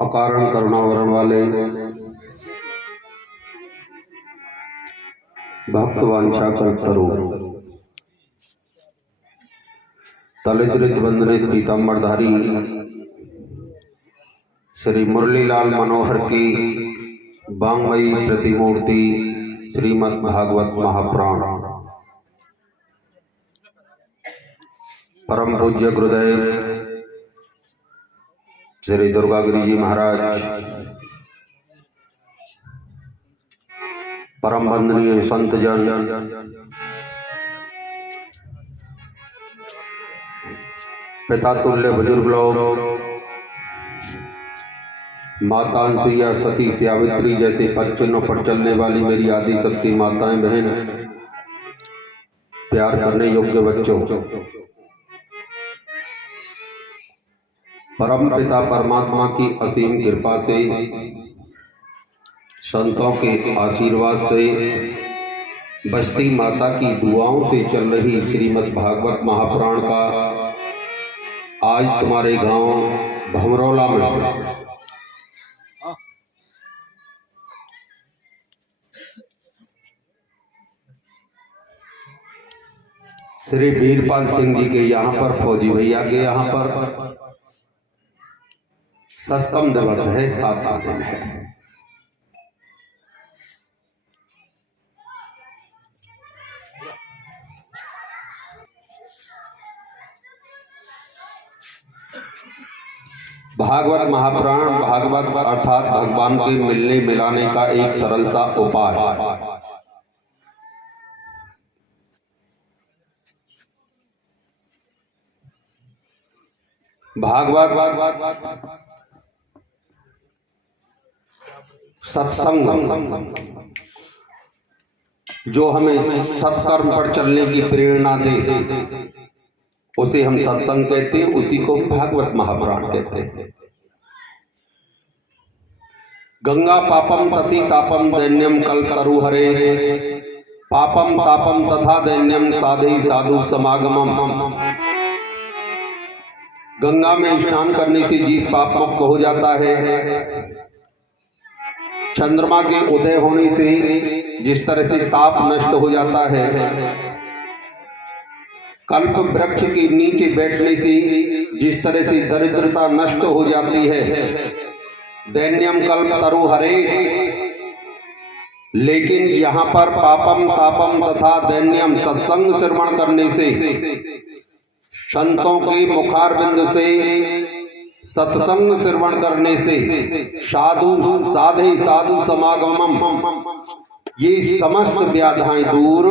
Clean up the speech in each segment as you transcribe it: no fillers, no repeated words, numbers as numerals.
अकारण करुणावरण वाले भक्त वांछा कल्पतरु तलित वंदनित पीताम्बरधारी श्री मुरलीलाल मनोहर की वांगमयी प्रतिमूर्ति श्रीमद् भागवत महापुराण परम पूज्य गुरुदेव श्री दुर्गागिरी जी महाराज, परम वंदनीय संत जन, पिता तुल्य बुजुर्ग लोग, माता अनुसुईया, सती सावित्री जैसे पदचिन्हों पर चलने वाली मेरी आदि शक्ति माताएं बहन, प्यार करने योग्य बच्चों, परम पिता परमात्मा की असीम कृपा से, संतों के आशीर्वाद से, बस्ती माता की दुआओं से चल रही श्रीमद् भागवत महापुराण का आज तुम्हारे गांव भमरौला में श्री वीरपाल सिंह जी के यहाँ पर, फौजी भैया के यहाँ पर सस्तम दिवस है, 7वां दिन है। भागवत महापुराण, भागवत अर्थात भगवान के मिलने मिलाने का एक सरल सा उपाय है। भागवत सत्संग जो हमें सत्कर्म पर चलने की प्रेरणा दे, उसे हम सत्संग कहते हैं, उसी को भागवत महापुराण कहते हैं। गंगा पापम शशि तापम दैन्यम कल्पतरु हरे, पापम तापम तथा दैन्यम साधि साधु समागमम। गंगा में स्नान करने से जीव पाप मुक्त हो जाता है। चंद्रमा के उदय होने से जिस तरह से ताप नष्ट हो जाता है, कल्प वृक्ष के नीचे बैठने से जिस तरह से दरिद्रता नष्ट हो जाती है, दैन्यम कल्पतरु हरे। लेकिन यहाँ पर पापम तापम तथा दैन्यम, सत्संग श्रवण करने से, संतों के मुखारविंद से सत्संग श्रवण करने से, साधु साधे साधु समागमम, ये समस्त व्याधियां दूर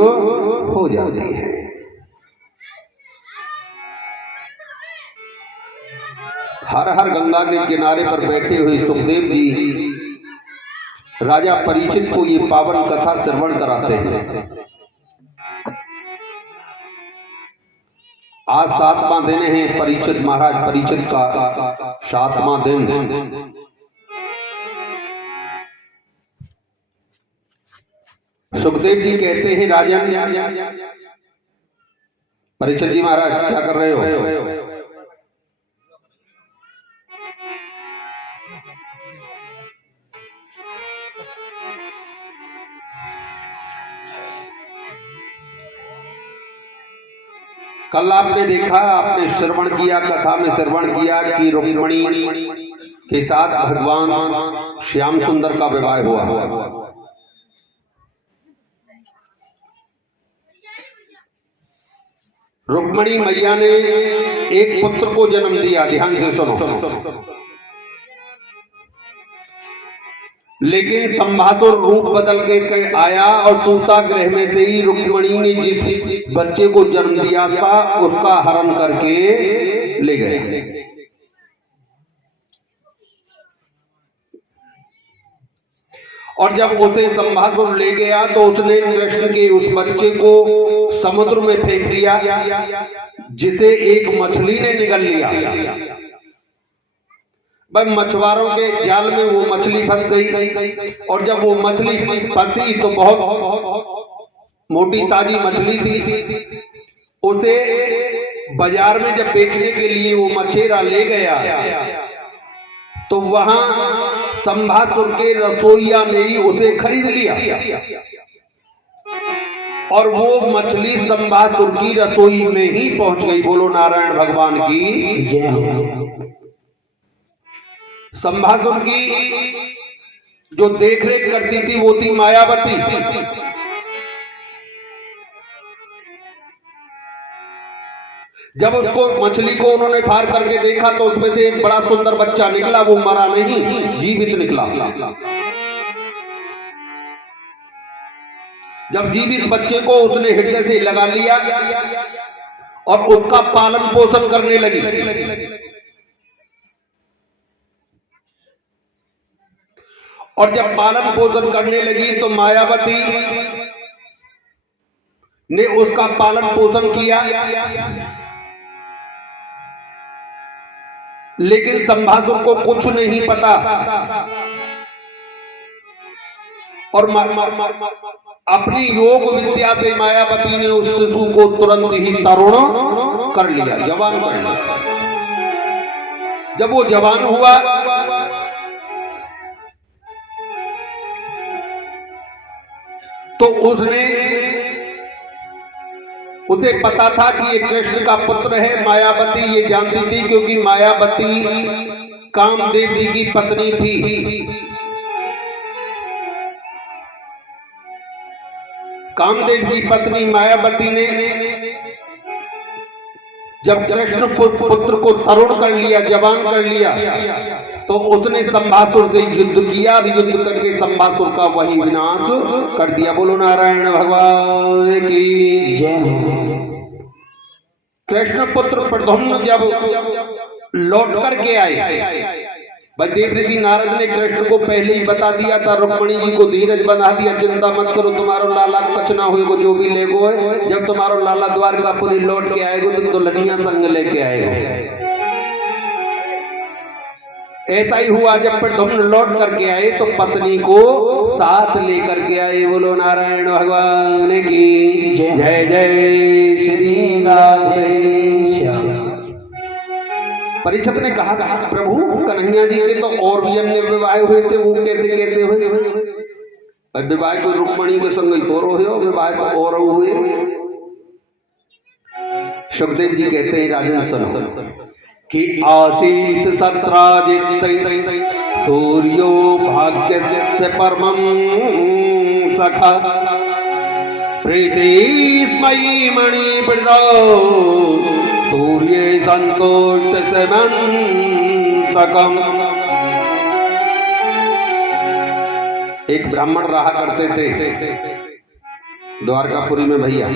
हो जाती हैं। हर हर गंगा के किनारे पर बैठे हुए सुखदेव जी राजा परीक्षित को ये पावन कथा श्रवण कराते हैं। आज 7वां दिन है परीक्षित महाराज, परीक्षित का 7वां दिन। सुखदेव जी कहते हैं, राजन, परीक्षित जी महाराज क्या कर रहे हो? कल आपने देखा, आपने श्रवण किया, कथा में श्रवण किया कि रुक्मिणी के साथ भगवान श्याम सुंदर का विवाह हुआ। रुक्मिणी मैया ने एक पुत्र को जन्म दिया, ध्यान से सुनो। लेकिन संभासुर रूप बदल के आया और सूता गृह में से ही रुक्मिणी ने जिस बच्चे को जन्म दिया था उसका हरण करके ले गए। और जब उसे संभासुर ले गया तो उसने कृष्ण के उस बच्चे को समुद्र में फेंक दिया, जिसे एक मछली ने निगल लिया। भाई मछुआरों के जाल में वो मछली फंस गई, और जब वो मछली फंसी तो बहुत मोटी ताजी मछली थी। उसे बाजार में जब बेचने के लिए वो मछेरा ले गया तो वहां संभासुर के रसोइया ने ही उसे खरीद लिया और वो मछली संभासुर की रसोई में ही पहुंच गई। बोलो नारायण भगवान की जय हो। संभासुर की जो देखरेख करती थी वो थी मायावती। जब उसको मछली को उन्होंने फाड़ करके देखा तो उसमें से एक बड़ा सुंदर बच्चा निकला, वो मरा नहीं, जीवित निकला। जब जीवित बच्चे को उसने हृदय से लगा लिया और उसका पालन पोषण करने लगी, और जब पालन पोषण करने लगी तो मायावती ने उसका पालन पोषण किया, लेकिन संभासुर को कुछ नहीं पता और अपनी योग विद्या से मायावती ने उस शिशु को तुरंत ही तरुण कर लिया, जवान कर लिया। जब वो जवान हुआ तो उसे पता था कि ये कृष्ण का पुत्र है। मायावती ये जानती थी क्योंकि मायावती कामदेव जी की पत्नी थी। कामदेव की पत्नी मायावती ने जब कृष्ण पुत्र को तरुण कर लिया, जवान कर लिया, तो उसने संभासुर से युद्ध किया। युद्ध करके संभासुर का वही विनाश कर दिया। बोलो नारायण भगवान की जय हो। कृष्ण पुत्र प्रद्युम्न जब लौट करके आए, देव ऋषि नारद ने कृष्ण को पहले ही बता दिया था, रुक्मणी जी को धीरज बना दिया, चिंता मत करो, तुम्हारो लाला कुछ ना होएगो, जो भी लेगो है। जब तुम्हारो लाला द्वारकापुरी लौट के आएगो तो दुल्हनिया संग लेके आएगो। ऐसा ही हुआ, जब प्रद्युम्न लौट करके आए तो पत्नी को साथ लेकर के आए। बोलो नारायण भगवान की जय जय श्री राधेश्याम। परीक्षित ने कहा प्रभु कन्हैया जी के तो और भी अन्य विवाह हुए थे, वो कैसे कैसे हुए? विवाह तो रुक्मणी के संग ही तो हो, विवाह तो और हुए। सुखदेव जी कहते हैं राजन सुनो कि आसीत सत्राजित सूर्यो भाग्य से परमं सखा प्रीतिस्मयी मणि प्रदो सूर्य संतोष से मंतकम। एक ब्राह्मण रहा करते थे द्वारकापुरी में भैया,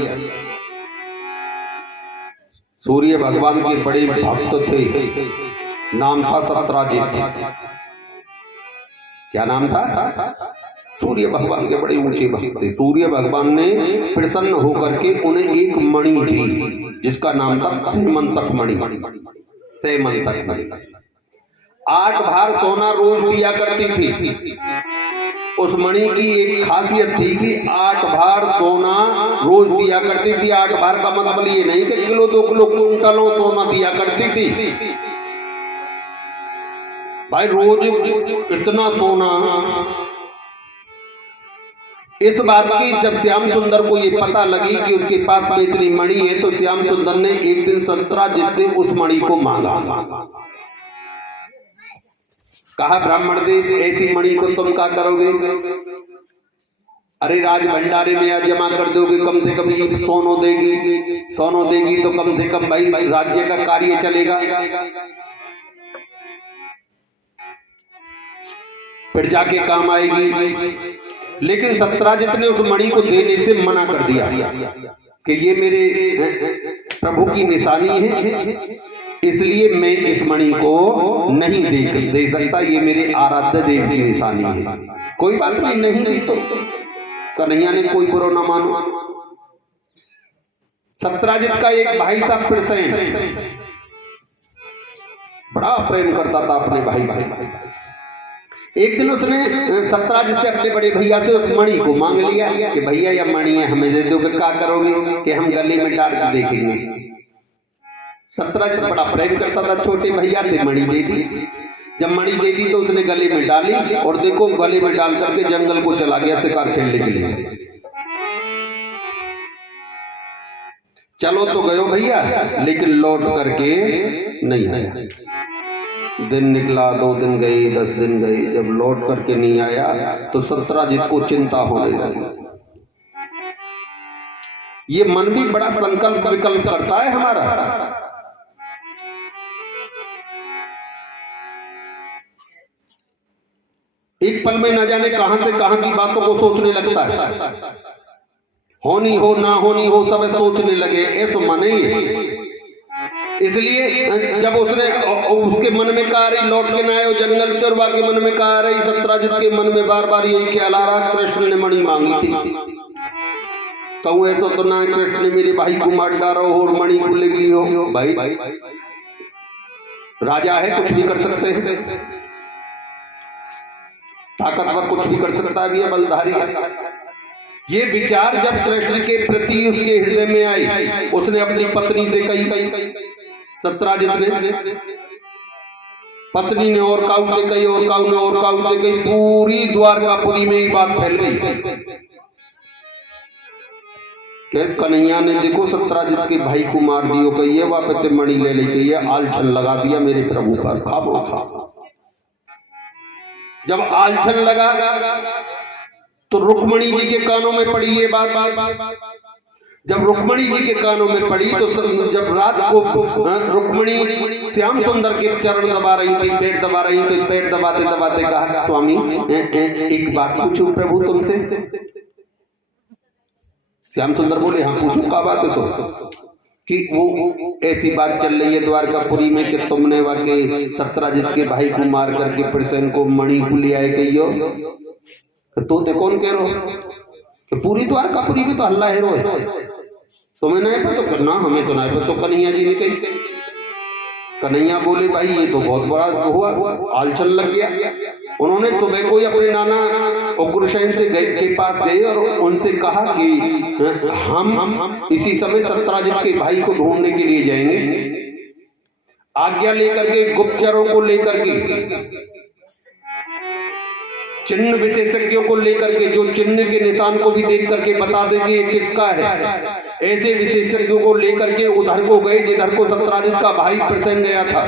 सूर्य भगवान के बड़े भक्त थे, नाम था सत्राजित। क्या नाम था? सूर्य भगवान के बड़े ऊंचे भक्त थे। सूर्य भगवान ने प्रसन्न होकर के उन्हें एक मणि दी जिसका नाम था सेमंतक मणि। सेमंतक मणि 8 भार सोना रोज दिया करती थी। उस मणि की एक खासियत थी कि 8 भार सोना रोज दिया करती थी। 8 भार का मतलब ये नहीं कि किलो 2 किलो क्विंटलों सोना दिया करती थी भाई, रोज इतना सोना। इस बात की जब श्याम सुंदर को ये पता लगी कि उसके पास में इतनी मणि है, तो श्याम सुंदर ने एक दिन सत्राजित से उस मणि को मांगा। कहा ब्राह्मण देव ऐसी मणि को तुम क्या करोगे? अरे राज भंडारे में जमा कर दोगे, कम से कम ये सोनो देगी तो कम से कम भाई राज्य का कार्य चलेगा। फिर जाके काम आएगी। लेकिन सत्राजित ने उस मणि को देने से मना कर दिया कि ये मेरे प्रभु की निशानी है, इसलिए मैं इस मणि को नहीं दे सकता, ये मेरे आराध्य देव की निशानी है। कोई बात नहीं दी तो कन्हैया ने कोई बुरा ना मानो। सत्राजित का एक भाई था प्रसेन, बड़ा प्रेम करता था अपने भाई से। एक दिन उसने सत्राजित से अपने बड़े भैया से उस मणि को मांग लिया कि भैया यह मणि है, हमें दे दोगे। क्या करोगे? कि हम गली में डाल के देखेंगे। सत्राजित बड़ा प्रेम करता था, छोटे भैया ने मणि दे दी। जब मणि दे दी तो उसने गले में डाली और देखो गले में डाल करके जंगल को चला गया शिकार खेलने के लिए। चलो तो गयो भैया, लेकिन लौट करके नहीं आया। दिन निकला, 2 दिन गए, 10 दिन गए, जब लौट करके नहीं आया तो सत्राजित को चिंता होने लगी। ये मन भी बड़ा संकल्प विकल्प करता है हमारा। एक पल में न जाने कहां से कहां की बातों को सोचने लगता है। होनी हो ना होनी हो सब सोचने लगे, ऐसा मन ही। इसलिए जब उसके मन में कहा रही लौट के ना आए जंगल के, और बाकी मन में कहा रही सत्राजित के मन में बार बार यही ख्याल आ रहा, कृष्ण ने मणि मांगी थी, कहूँ ऐसा तो ना कृष्ण ने मेरे भाई को मार डाला हो और मणि को ले ली हो। भाई राजा है, कुछ भी कर सकते हैं, ताकतवर कुछ भी कर सकता है, बलधारी है। ये विचार जब कृष्ण के प्रति उसके हृदय में आई, उसने अपनी पत्नी से कही, सत्राजित ने पत्नी ने और काउते कही, और काऊ ने और काउते कही, पूरी द्वारकापुरी में ही बात फैल गई। कन्हैया ने देखो सत्राजित के भाई को मार दियो, कही है वापस मणि ले ली, कही है आलछन लगा दिया मेरे प्रभु पर, खाबो खा। जब आलछन लगा तो रुक्मणी जी के कानों में पड़ी ये बात। जब रुक्मणी जी के कानों में पड़ी तो जब रात को रुक्मणी श्याम सुंदर के चरण दबा रही थी, पेट दबा रही, तो पेट दबाते दबाते कहा, स्वामी एक बात पूछूं प्रभु तुमसे। श्याम सुंदर बोले, हाँ पूछूं, क्या बात है? सो कि वो ऐसी बात चल रही है द्वारकापुरी में कि तुमने वाकई सत्राजित के भाई को मार करके प्रसन्न को मणि को ले आए, कहियो तो ते कौन कह रहे हो कि पूरी द्वारकापुरी में तो हल्ला है रो है, तुम्हें नहीं पता? तो करना हमें तो नहीं पता। तो कन्हैया जी ने कही, कन्हैया बोले भाई ये तो बहुत बड़ा हुआ, आलचल लग गया। उन्होंने सुबह को ही अपने नाना उग्रसेन से के पास गए और उनसे कहा कि हम इसी समय सत्राजित के भाई को ढूंढने के लिए जाएंगे। आज्ञा लेकर के गुप्तचरों को लेकर के, चिन्ह विशेषज्ञों को लेकर के, जो चिन्ह के निशान को भी देख करके बता दे कि ये किसका है, ऐसे विशेषज्ञों को लेकर के उधर को गए जिधर को सत्राजित का भाई प्रसन्न गया था।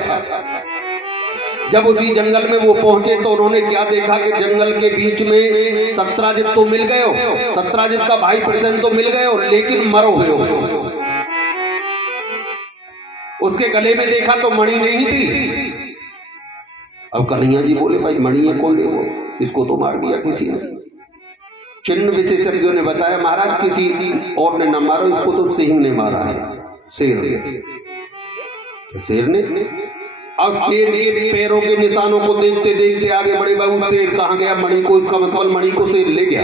जब उसी जंगल में वो पहुंचे तो उन्होंने क्या देखा कि जंगल के बीच में सत्राजित तो मिल गए हो, सत्राजित का भाई प्रसन्न तो मिल गए हो, लेकिन मरो हुए हो। उसके गले में देखा तो मणि नहीं थी। अब कन्हैया जी बोले भाई मणि है कौन ले, वो इसको तो मार दिया किसी ने। चिन्ह विशेषज्ञों ने बताया महाराज किसी और ने न मारो, इसको तो सिंह ने मारा है, शेर ने। शेर ने, अब शेर के पैरों के निशानों को देखते देखते आगे बढ़े, बाबू शेर कहाँ गया, मणि को, इसका मतलब मणि को शेर ले गया।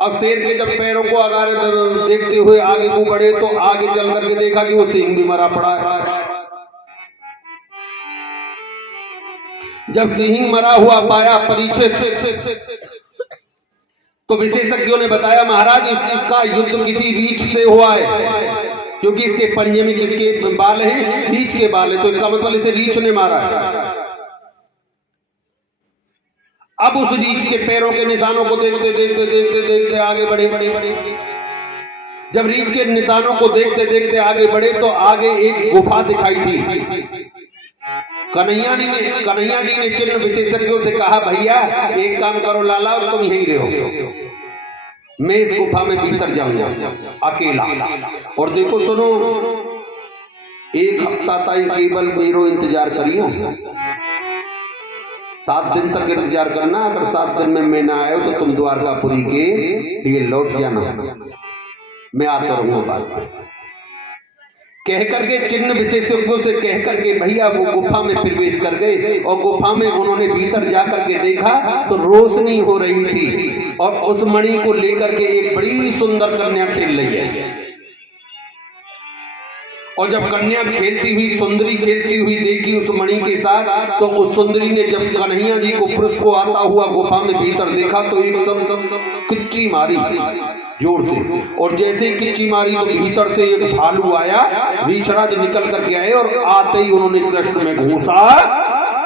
अब शेर के जब पैरों को आगे देखते हुए आगे को बढ़े तो आगे चल करके देखा कि वो सिंह भी मरा पड़ा है। जब सिंह मरा हुआ पाया परिचित तो विशेषज्ञों ने बताया महाराज इसका युद्ध किसी रीछ से हुआ है, क्योंकि इसके पंजे में किसके बाल हैं, रीछ के बाल है, तो इसका मतलब इसे रीछ ने मारा है। अब उस रीछ के पैरों के निशानों को देखते देखते देखते देखते आगे बढ़े। जब रीछ के निशानों को देखते देखते आगे बढ़े तो आगे एक गुफा दिखाई दी। कन्हैया जी ने चिन्ह विशेषज्ञों से कहा भैया एक काम करो लाला, तुम यहीं रहो, मैं इस गुफा में भीतर जाऊंगा अकेला, और देखो सुनो 1 हफ्ता तक केवल मेरो इंतजार करियो, 7 दिन तक इंतजार करना। अगर 7 दिन में मैं ना आया तो तुम द्वारकापुरी के लिए लौट जाना, मैं आता रहूंगा बाद में। कह करके चिन्ह विशेषज्ञों से कह करके भैया वो गुफा में प्रवेश कर गए, और गुफा में उन्होंने भीतर जा करके देखा तो रोशनी हो रही थी, और उस मणि को लेकर के एक बड़ी सुंदर कन्या खेल रही है। और जब कन्या खेलती हुई, सुंदरी खेलती हुई देखी उस मणि के साथ, तो उस सुंदरी ने जब कन्हैया जी को पुरुष को आता हुआ गुफा में भीतर देखा तो एक किच्ची मारी जोर से, और जैसे ही किच्ची मारी तो भीतर से एक भालू आया, रीछराज निकल करके आए और आते ही उन्होंने कृष्ण में घूसा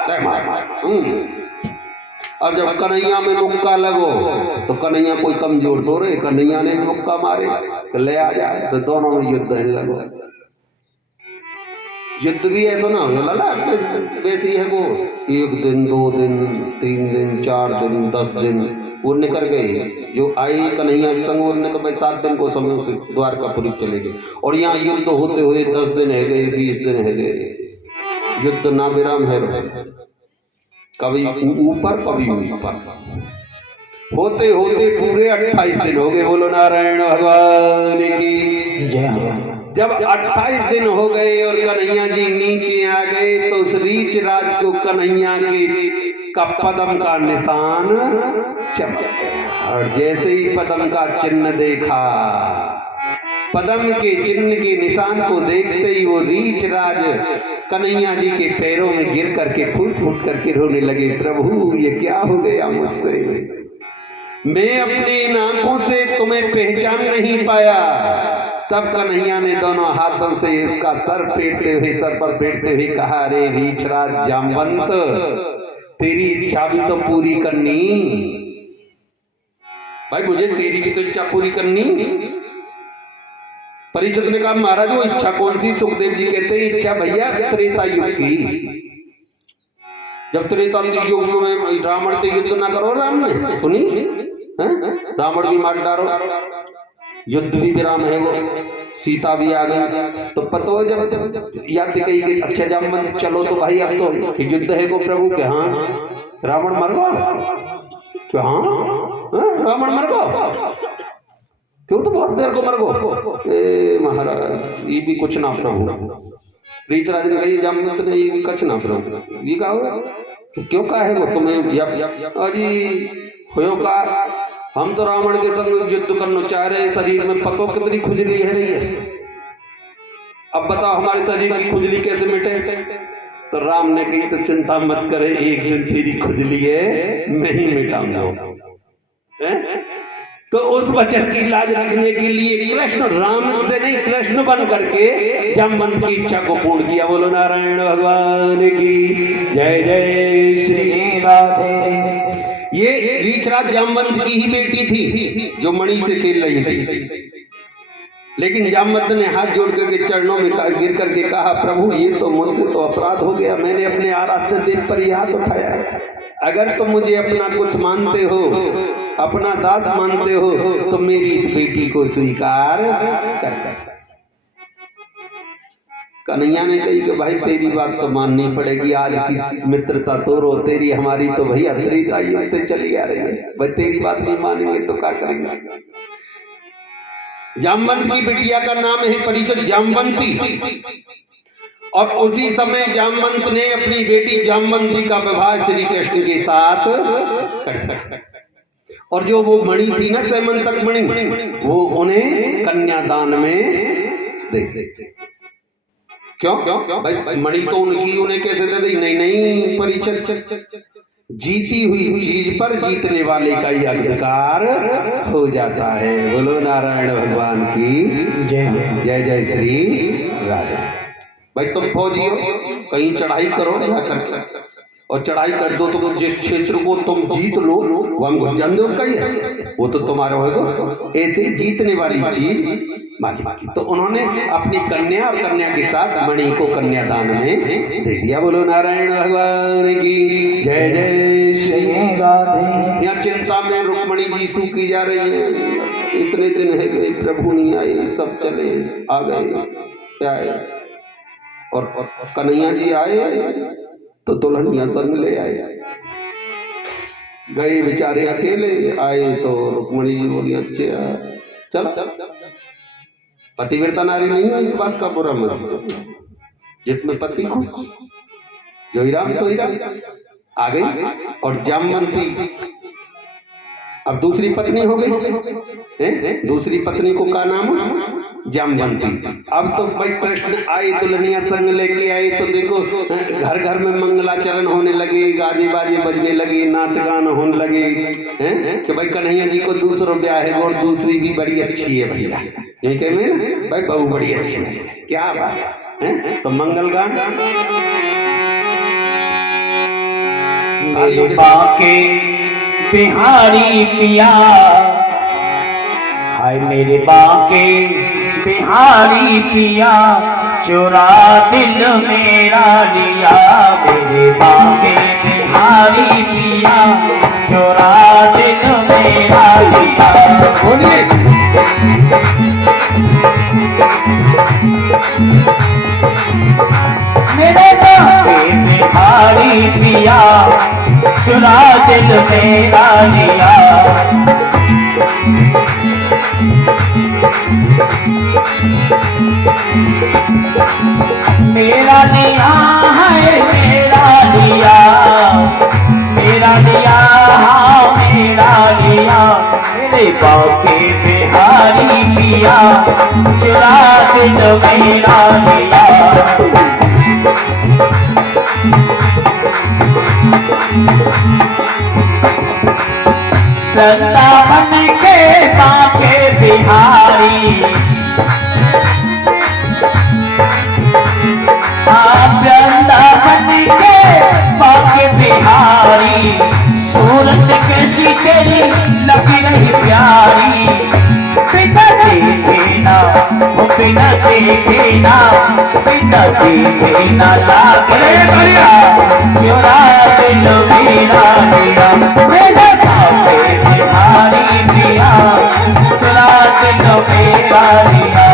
जय माता। और जब कन्हैया में मुक्का लगो तो कन्हैया कोई कमजोर तो रे, कन्हैया ने मुक्का मारे तो ले आ जाए, तो दोनों में युद्ध है लगो। युद्ध भी ऐसा ना हो लाला, वैसे ही है वो 1 दिन 2 दिन 3 दिन 4 दिन 10 दिन वो निकल गए। जो आई कन्हैया संग वो निकल भाई 7 दिन को समय से द्वारकापुरी चले गए। और यहाँ युद्ध होते हुए 10 दिन है गए, 20 दिन है गए, युद्ध ना विराम है, कभी ऊपर कभी ऊपर, होते होते पूरे 28 दिन हो गए। बोलो नारायण भगवान की जय। जब 28 दिन हो गए और कन्हैया जी नीचे आ गए तो उस रीच राज को कन्हैया के का पदम का निशान चमक गया। और जैसे ही पदम का चिन्ह देखा, पदम के चिन्ह के निशान को देखते ही वो रीच राज कन्हैया जी के पैरों में गिर करके फूट फूट करके रोने लगे। प्रभु ये क्या हो गया मुझसे, मैं अपनी इन आंखों से तुम्हें पहचान नहीं पाया। तब कन्हैया ने दोनों हाथों से इसका सर फेरते हुए, सर पर फेरते हुए कहा, अरे रीछराज जामवंत, तेरी इच्छा भी तो पूरी करनी भाई, मुझे तेरी भी तो इच्छा पूरी करनी। परीक्षित ने कहा, महाराज वो इच्छा कौन सी? सुखदेव जी कहते हैं इच्छा भैया त्रेता युग की। जब त्रेता युग में रावण से युद्ध ना करो, राम ने सुनी, रावण भी मार डालो, युद्ध भी विराम है, वो सीता भी आ गई। तो पता हो जब याद कही गई, अच्छा जामवंत चलो तो भाई अब तो युद्ध है को प्रभु के। हाँ रावण मर गो क्या? हाँ रावण मर गो क्यों? तो बहुत देर को मर गो। ए महाराज ये भी कुछ ना प्रभु। रीचराज ने कही जामवंत ने ये भी कुछ ना प्रभु। ये कहा क्यों कहा है वो तुम्हें? अजी हो का हम तो रावण के संग युद्ध करना चाह रहे, शरीर में पतो कितनी खुजली है रही है, अब बताओ हमारे शरीर की खुजली कैसे मिटे? तो राम ने कही तो चिंता मत करे, एक दिन तेरी खुजली है मैं ही मिटाऊंगा। तो उस वचन की लाज रखने के लिए कृष्ण राम से नहीं कृष्ण बन करके जामवंत की इच्छा को पूर्ण किया। बोलो नारायण भगवान की जय। जय श्री राधे। ये रीछराज जामवंत की ही बेटी थी जो मणि से खेल रही थी, लेकिन जामवंत ने हाथ जोड़ करके चरणों में गिर करके कहा, प्रभु ये तो मुझसे तो अपराध हो गया, मैंने अपने आराध्य देव पर ही हाथ उठाया है। अगर तुम मुझे अपना कुछ मानते हो, अपना दास मानते हो, तो मेरी इस बेटी को स्वीकार कर। कन्हैया ने कही कि भाई तेरी बात तो माननी पड़ेगी, आज की मित्रता तोड़ो, तेरी हमारी तो भैया त्रेता युग से चली आ रही है, भाई तेरी बात नहीं मानेंगे तो क्या करेंगे? जामवंत की बिटिया का नाम है परीक्षित जामवंती, और उसी समय जामवंत ने अपनी बेटी जामवंती का विवाह श्री कृष्ण के साथ कर दिया। और जो वो मणि थी ना सैमंतक मणि, वो उन्हें कन्यादान में दे दी। क्यों भाई? मणि तो उनकी, उन्हें कैसे दे दी? नहीं परीक्षित, जीती हुई चीज पर जीतने वाले का ही अधिकार हो जाता है। बोलो नारायण भगवान की जय। जय जय श्री राधे। भाई तुम फौजी हो, कहीं चढ़ाई करो जा करके, और चढ़ाई कर दो तो जिस क्षेत्र को तुम जीत लो वो जमदूर का ही है, वो तो तुम्हारा होगा। ऐसे जीतने वाली चीज मालिक की। तो उन्होंने अपनी कन्या और कन्या के साथ मणि को कन्यादान में दे दिया। बोलो नारायण भगवान की जय। जय श्री राधे। यहाँ चिंता में रुक्मणी जी सूखी जा रही है, इतने दिन है गए प्रभु नहीं आए, सब चले आ गए क्या है, और कन्हैया जी आए तो दुल्हनिया संग ले आए, गए बेचारे अकेले, आए तो रुक्मणी जी बोली अच्छे चल। पतिव्रता नारी नहीं है, इस बात का बुरा मत, जिसमें पति खुश, जो राम सो राम आ गई। और जामवंती अब दूसरी पत्नी हो गई, दूसरी पत्नी को का नाम? जामवंती। अब तो भाई कृष्ण आए, दुल्हनिया संग लेके आए, तो देखो घर घर में मंगलाचरण होने लगे, गाजे बाजे बजने लगे, नाच गाना होने लगे, कि भाई कन्हैया जी को दूसरा ब्याह है और दूसरी भी बड़ी अच्छी है भैया, ये कहने ना भाई बहू बड़ी अच्छी है, क्या बात है? तो मंगल गान मेरे बांके बिहारी पिया, हाय मेरे बांके बिहारी पिया, चुरा दिल मेरा लिया। मेरे बांके बिहारी पिया, चुरा दिल मेरा लिया। बोलिए मेरे बांके बिहारी पिया, चुरा दिल मेरा लिया। मेरा लिया है मेरा लिया, मेरा लिया हाँ मेरा लिया। मेरे बांके बिहारी पिया, चुरा दिल मेरा लिया। वृंदावन के बांके बिहारी, वृंदावन के बांके बिहारी, सूरत कैसी तेरी लगी नहीं प्यारी। बिना देखे ना बिना देखे ना बिना देखे ना लागे बढ़िया, चुरा दिल मेरा लिया। मेरे बांके बिहारी पिया, चुरा दिल मेरा लिया।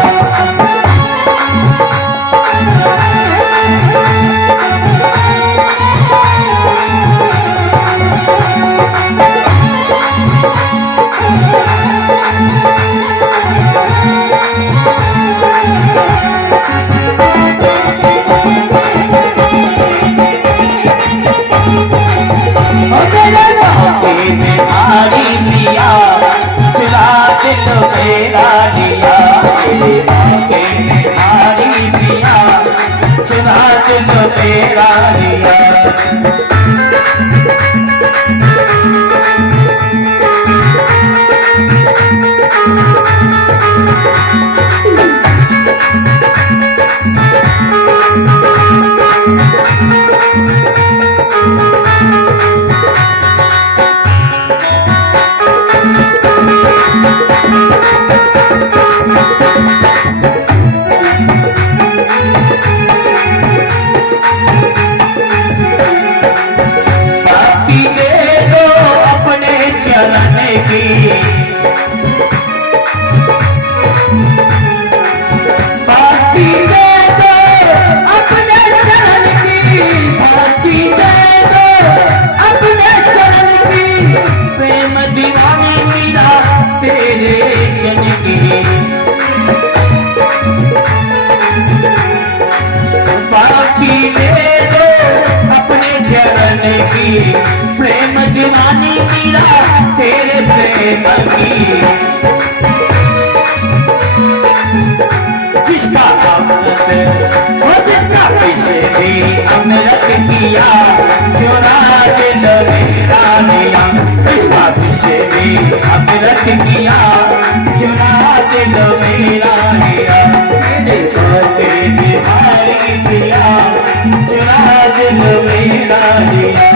बिहारी पिया, चुरा दिल मेरा लिया। मेरे बांके बिहारी पिया, चुरा दिल मेरा लिया। प्रेम दीवानी मीरा तेरे प्रेम की, जिसका जिसका पैसे भी अमृत किया, चुरा दिल मेरा लिया। जिसका पैसे भी अमृत किया, चुरा दिल मेरा लिया। मेरे बांके बिहारी पिया, चुरा दिल मेरा लिया।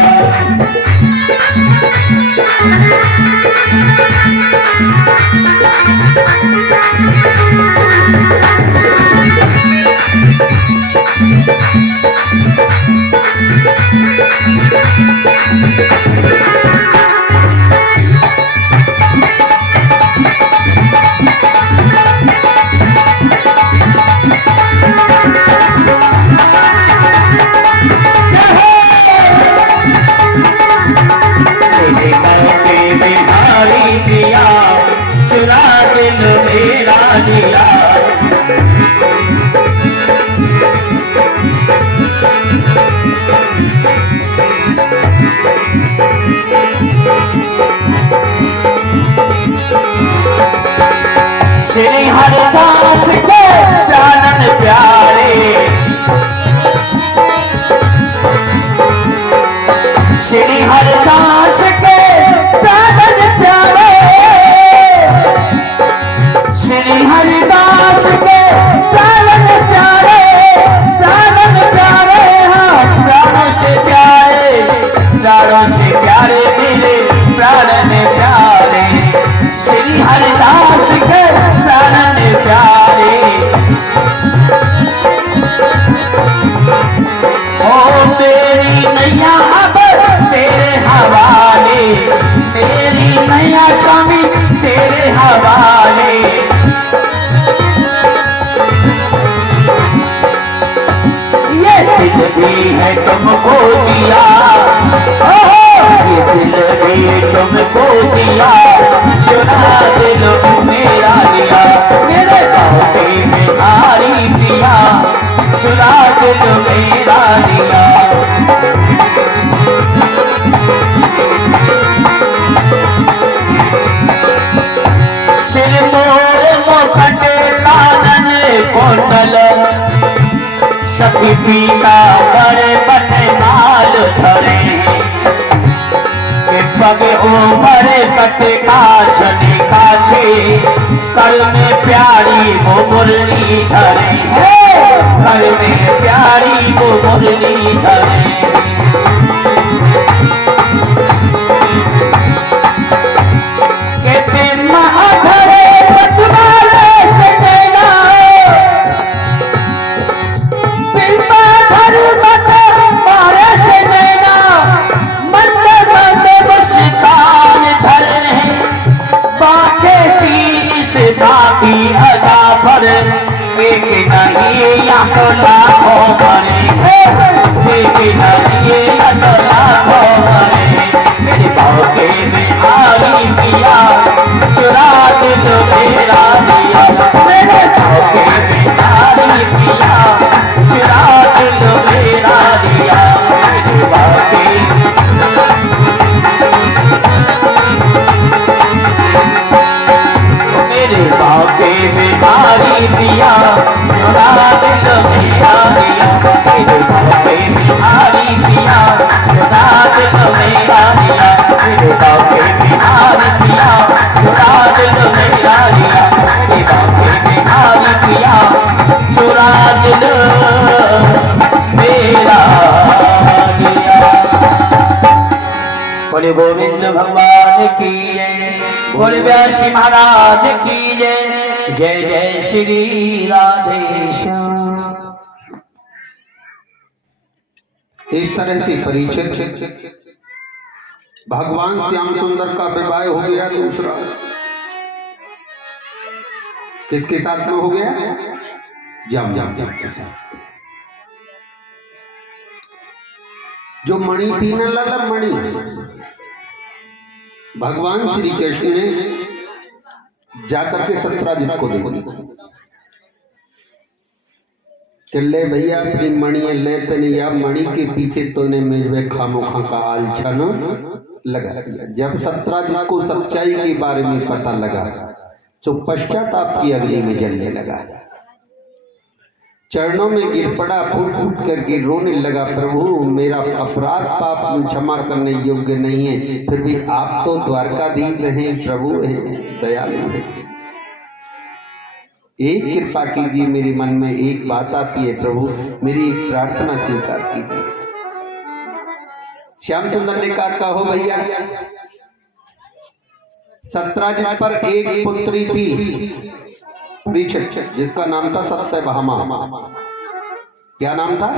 श्री हरदास के प्राणन प्यारे, श्री हरदास के प्राणन प्यारे, श्री हरदास के प्राणन प्यारे, प्राणन प्यारे हाँ प्राणों से प्यारे, प्राणों तुमको दिया, ये दिल भी तुमको दिया, चुरा दिल मेरा लिया, मेरे बाके बिहारी पिया, चुरा दिल मेरा लिया। सिर मोर मुखट कानन कुंडल, सखी पीता बड़े बड़े माल धरे, पग उमर कट काछनी काछे, कर में प्यारी वो मुरली धरे, कर में प्यारी वो मुरली धरे। एक नहीं या तो लाखों बने, एक नहीं या तो लाखों बने, मेरे बाके बिहारी पिया, चुरा दिल मेरा लिया, मेरे बाके बिहारी पिया, चुरा दिल मेरा लिया, मेरे बाके बिहारी पिया, चुरा दिल मेरा लिया, मेरे बाके बिहारी पिया, चुरा दिल मेरा लिया, मेरे बाके बिहारी पिया, चुरा दिल मेरा लिया, मेरे बाके बिहारी पिया, चुरा दिल मेरा लिया। बोले गोविंद भगवान की जय, बोले व्यासी महाराज की जय, जय जय श्री राधे श्याम। इस तरह से परीक्षित भगवान श्याम सुंदर का विवाह हो गया। दूसरा किसके साथ में हो गया? जाम के साथ। जो मणि थी ना, लाला मणि, भगवान श्री कृष्ण ने जाकर के सत्राजित को दे दी कि ले भैया अपनी मणि ले तने, या मणि के पीछे तूने मेजबे खामोखा का आलछन लगा दिया। जब सत्राजित को सच्चाई के बारे में पता लगा तो पश्चाताप की अगली में जलने लगा, चरणों में गिर पड़ा, फूट फूट करके रोने लगा, प्रभु मेरा अपराध पाप क्षमा करने योग्य नहीं है, फिर भी आप तो द्वारकाधीश हैं, प्रभु हैं, दयालु हैं, एक कृपा कीजिए, मेरे मन में एक बात आती है, प्रभु मेरी एक प्रार्थना स्वीकार कीजिए। श्याम सुंदर ने कहा, कहो भैया। सत्राजित पर एक पुत्री थी परीक्षित, जिसका नाम था सत्यभामा। क्या नाम था?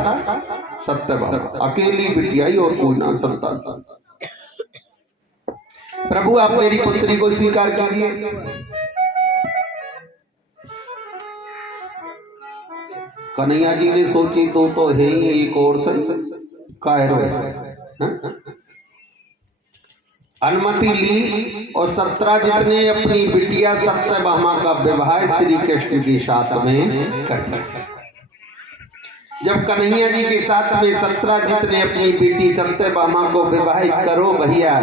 सत्यभामा। अकेली बिटिया ही और कोई ना संतान। प्रभु आप मेरी पुत्री को स्वीकार कीजिए। कन्हैया जी ने सोची तो है ही एक और से कायरो है। अनुमति ली और सत्राजित ने अपनी बिटिया सत्यभामा का विवाह श्री कृष्ण के साथ में कर दिया। जब कन्हैया जी के साथ में सत्राजित ने अपनी बेटी सत्यभामा को विवाह करो भैया,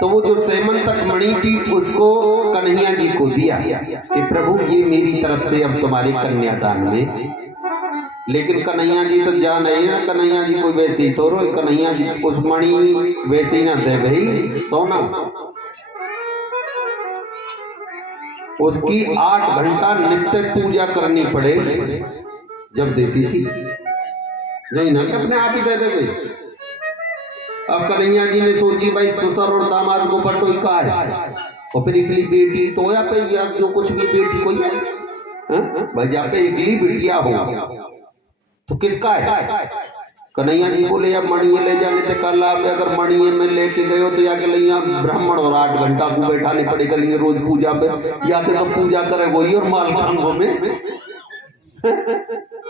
तो वो जो सेमंतक मणि थी उसको कन्हैया जी को दिया कि प्रभु ये मेरी तरफ से अब तुम्हारे कन्यादान में। लेकिन कन्हैया जी तो जा नहीं ना, कन्हैया जी कोई वैसे ही तो रो, कन्हैया जी उस मणि वैसे ही ना दे भाई सोना। उसकी 8 घंटा नित्य पूजा करनी पड़े जब देती थी, नहीं ना कि अपने आप ही दे दे भाई। अब कन्हैया जी ने सोची भाई ससुर और दामाद को बटोई का है, और फिर इकली बेटी तो या पे या जो कुछ भी बेटी कोई है भाई, जहाँ पे इकली बिटिया हो तो किसका है? कन्हैया जी बोले अब मणि ले जाने से कल आप अगर मणि में लेके गए हो तो या के लिए ब्राह्मण और 8 घंटा को बैठाने पड़े करेंगे रोज पूजा पे, या फिर तो पूजा करे वही और माल खांगों में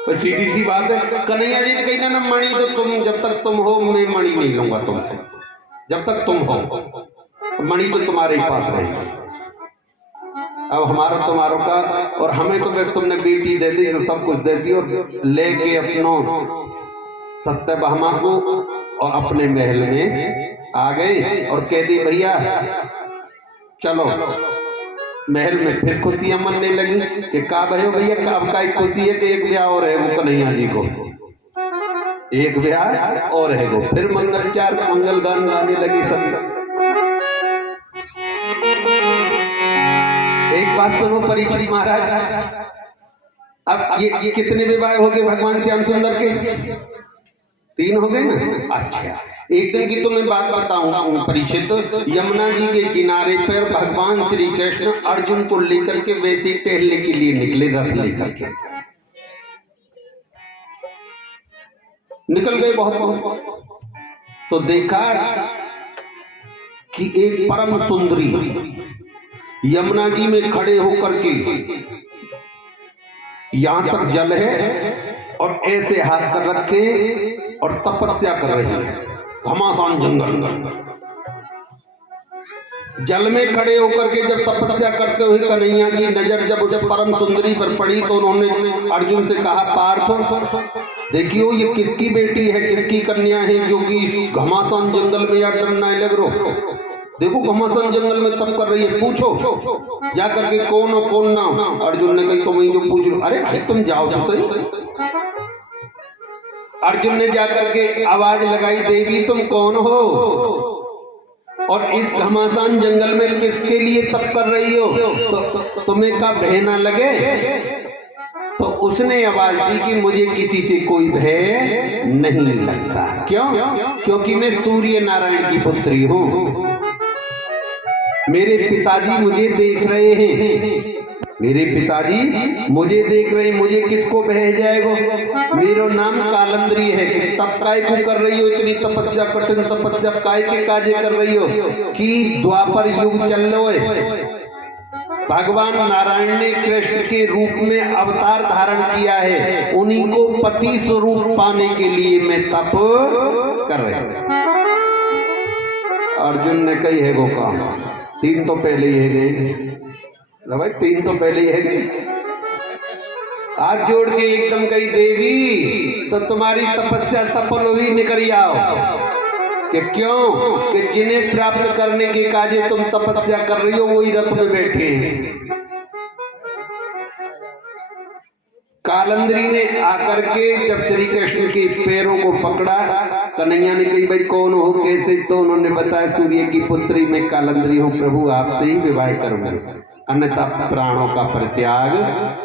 तो सीधी सी बात है। कन्हैया जी ने कही ना मणि तो तुम, जब तक तुम हो मैं मणि नहीं लूंगा तुमसे, जब तक तुम हो मणि तो तुम्हारे ही पास रहेगी। अब हमारा तुम्हारों का, और हमें तो बस तुमने बेटी दे दी, सब कुछ दे दी, और लेके अपनों सत्यभामा को और अपने महल में आ गए और कह दी भैया चलो। महल में फिर खुशियां मनने लगी कि का भयो भैया, अब का एक खुशी है कि एक ब्याह और है वो कन्हैया जी को, एक ब्याह और है वो। फिर मंगलचार मंगल गान गाने लगी सभी। एक बात सुनो परीक्षित महाराज, अब ये कितने विवाह हो गए भगवान श्याम सुंदर के? 3 हो गए ना। अच्छा, एक दिन की तो मैं बात बताऊं परीक्षित, यमुना जी के किनारे पर भगवान श्री कृष्ण अर्जुन को लेकर के वैसे टहलने के लिए निकले, रथ लेकर के निकल गए बहुत। तो देखा कि एक परम सुंदरी यमुना जी में खड़े होकर के, यहां तक जल है और ऐसे हाथ कर रखे और तपस्या कर रही है घमासान जंगल में। जल में खड़े होकर के जब तपस्या करते हुए कन्हैया की नजर जब उस परम सुंदरी पर पड़ी तो उन्होंने अर्जुन से कहा, पार्थ देखियो ये किसकी बेटी है, किसकी कन्या है जो कि इस घमासान जंगल में या डरना लग रो। देखो घमासान जंगल में तप कर रही है, पूछो जा करके कौन हो कौन ना। अर्जुन ने कही, तुम जो पूछ लो। अरे भाई तुम जाओ तो सही। अर्जुन ने जाकर के आवाज लगाई, देवी तुम कौन हो और इस घमासान जंगल में किसके लिए तप कर रही हो? तो तुम्हें का भय ना लगे? तो उसने आवाज दी कि मुझे किसी से कोई भय नहीं लगता। क्यों? क्योंकि मैं सूर्य नारायण की पुत्री हूं। मेरे पिताजी मुझे देख रहे हैं, मेरे पिताजी मुझे देख रहे हैं, मुझे किसको भय जाएगा? मेरा नाम कालंद्री है। कि तब काय को कर रही हो इतनी तपस्या, कठिन तपस्या काय के काजे कर रही हो कि द्वापर युग चल लो है। भगवान नारायण ने कृष्ण के रूप में अवतार धारण किया है, उन्हीं को पति स्वरूप पाने के लिए मैं तप कर रही हूं। अर्जुन ने कही है गो काम, 3 तो पहले ही है गए भाई, 3 तो पहले ही है गए। हाथ जोड़ के एकदम कही, देवी तो तुम्हारी तपस्या सफल हुई, निकल आओ। कि क्यों? कि जिन्हें प्राप्त करने के काजे तुम तपस्या कर रही हो वही रथ में बैठे हैं। कालंद्री ने आकर के जब श्री कृष्ण के पैरों को पकड़ा, कन्हैया ने कही, भाई कौन हो कैसे? तो उन्होंने बताया, सूर्य की पुत्री मैं कालंद्री हूं, प्रभु आपसे ही विवाह करूंगी, अन्यथा प्राणों का परित्याग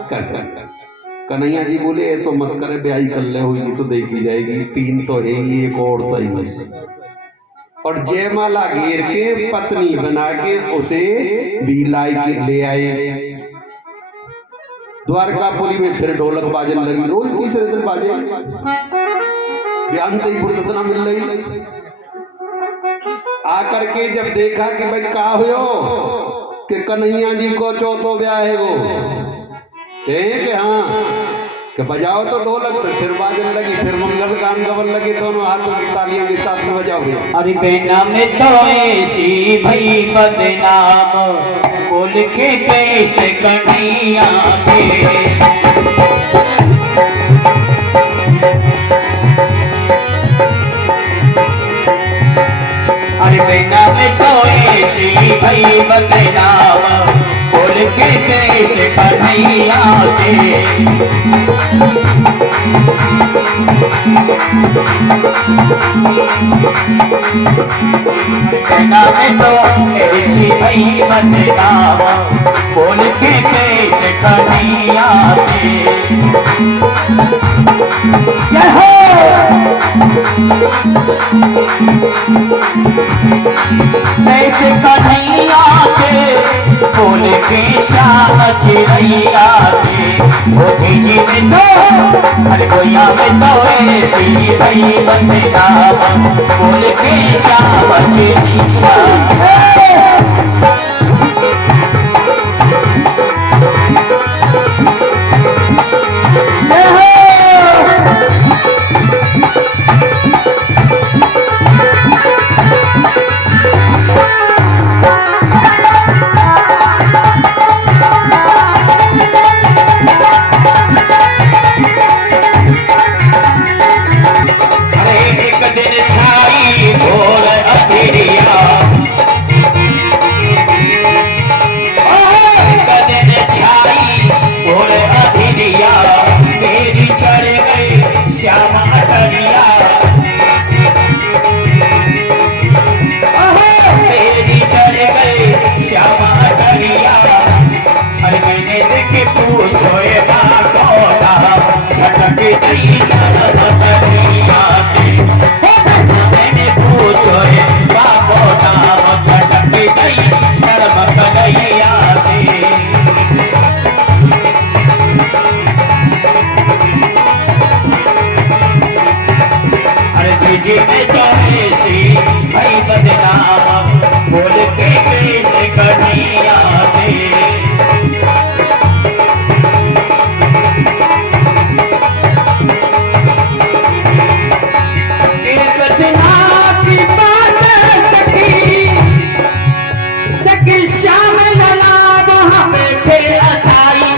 कर दूंगा। कन्हैया जी बोले, ऐसा मत करे, ब्याही कर ले हुई तो देखी जाएगी, 3 तो है ही, एक और सही है। और जयमाला घेर के पत्नी बना के उसे भी लाई के ले आए। द्वारकापुरी में फिर ढोलक बाजन लगी, रोज तीसरे दिन बाजे, बयान कहीं फुर्सत ना मिल रही। आकर के जब देखा कि भाई का हो कि कन्हैया जी को चौथो ब्याह है वो कि हाँ कि बजाओ तो ढोलक से, फिर बाजन लगी, फिर मंगल गान गवन लगे, दोनों हाथों की तालियों के साथ में बजाओगे। अरे बेना में तो ऐसी भई बदनाम, बोल के कैसे कन्हैया के। अरे बेना में तो ऐसी भई बदनाम, बोल के कैसे कन्हैया के। बेना में तो ऐसी भई बदनाम, बोल के कैसे कन्हैया के। जय हो कैसे कन्हैया के, बोल के श्याम चिरैया के। वो जी में तो अरे गोया में तो ऐसी भई बदनाम, बोल के श्याम चिरैया। तो ऐसी भाई बदनाम बोल के पेश कन्हैया दे। एक दिन की बात सखी तक शाम लला वहाँ बैठे अठाई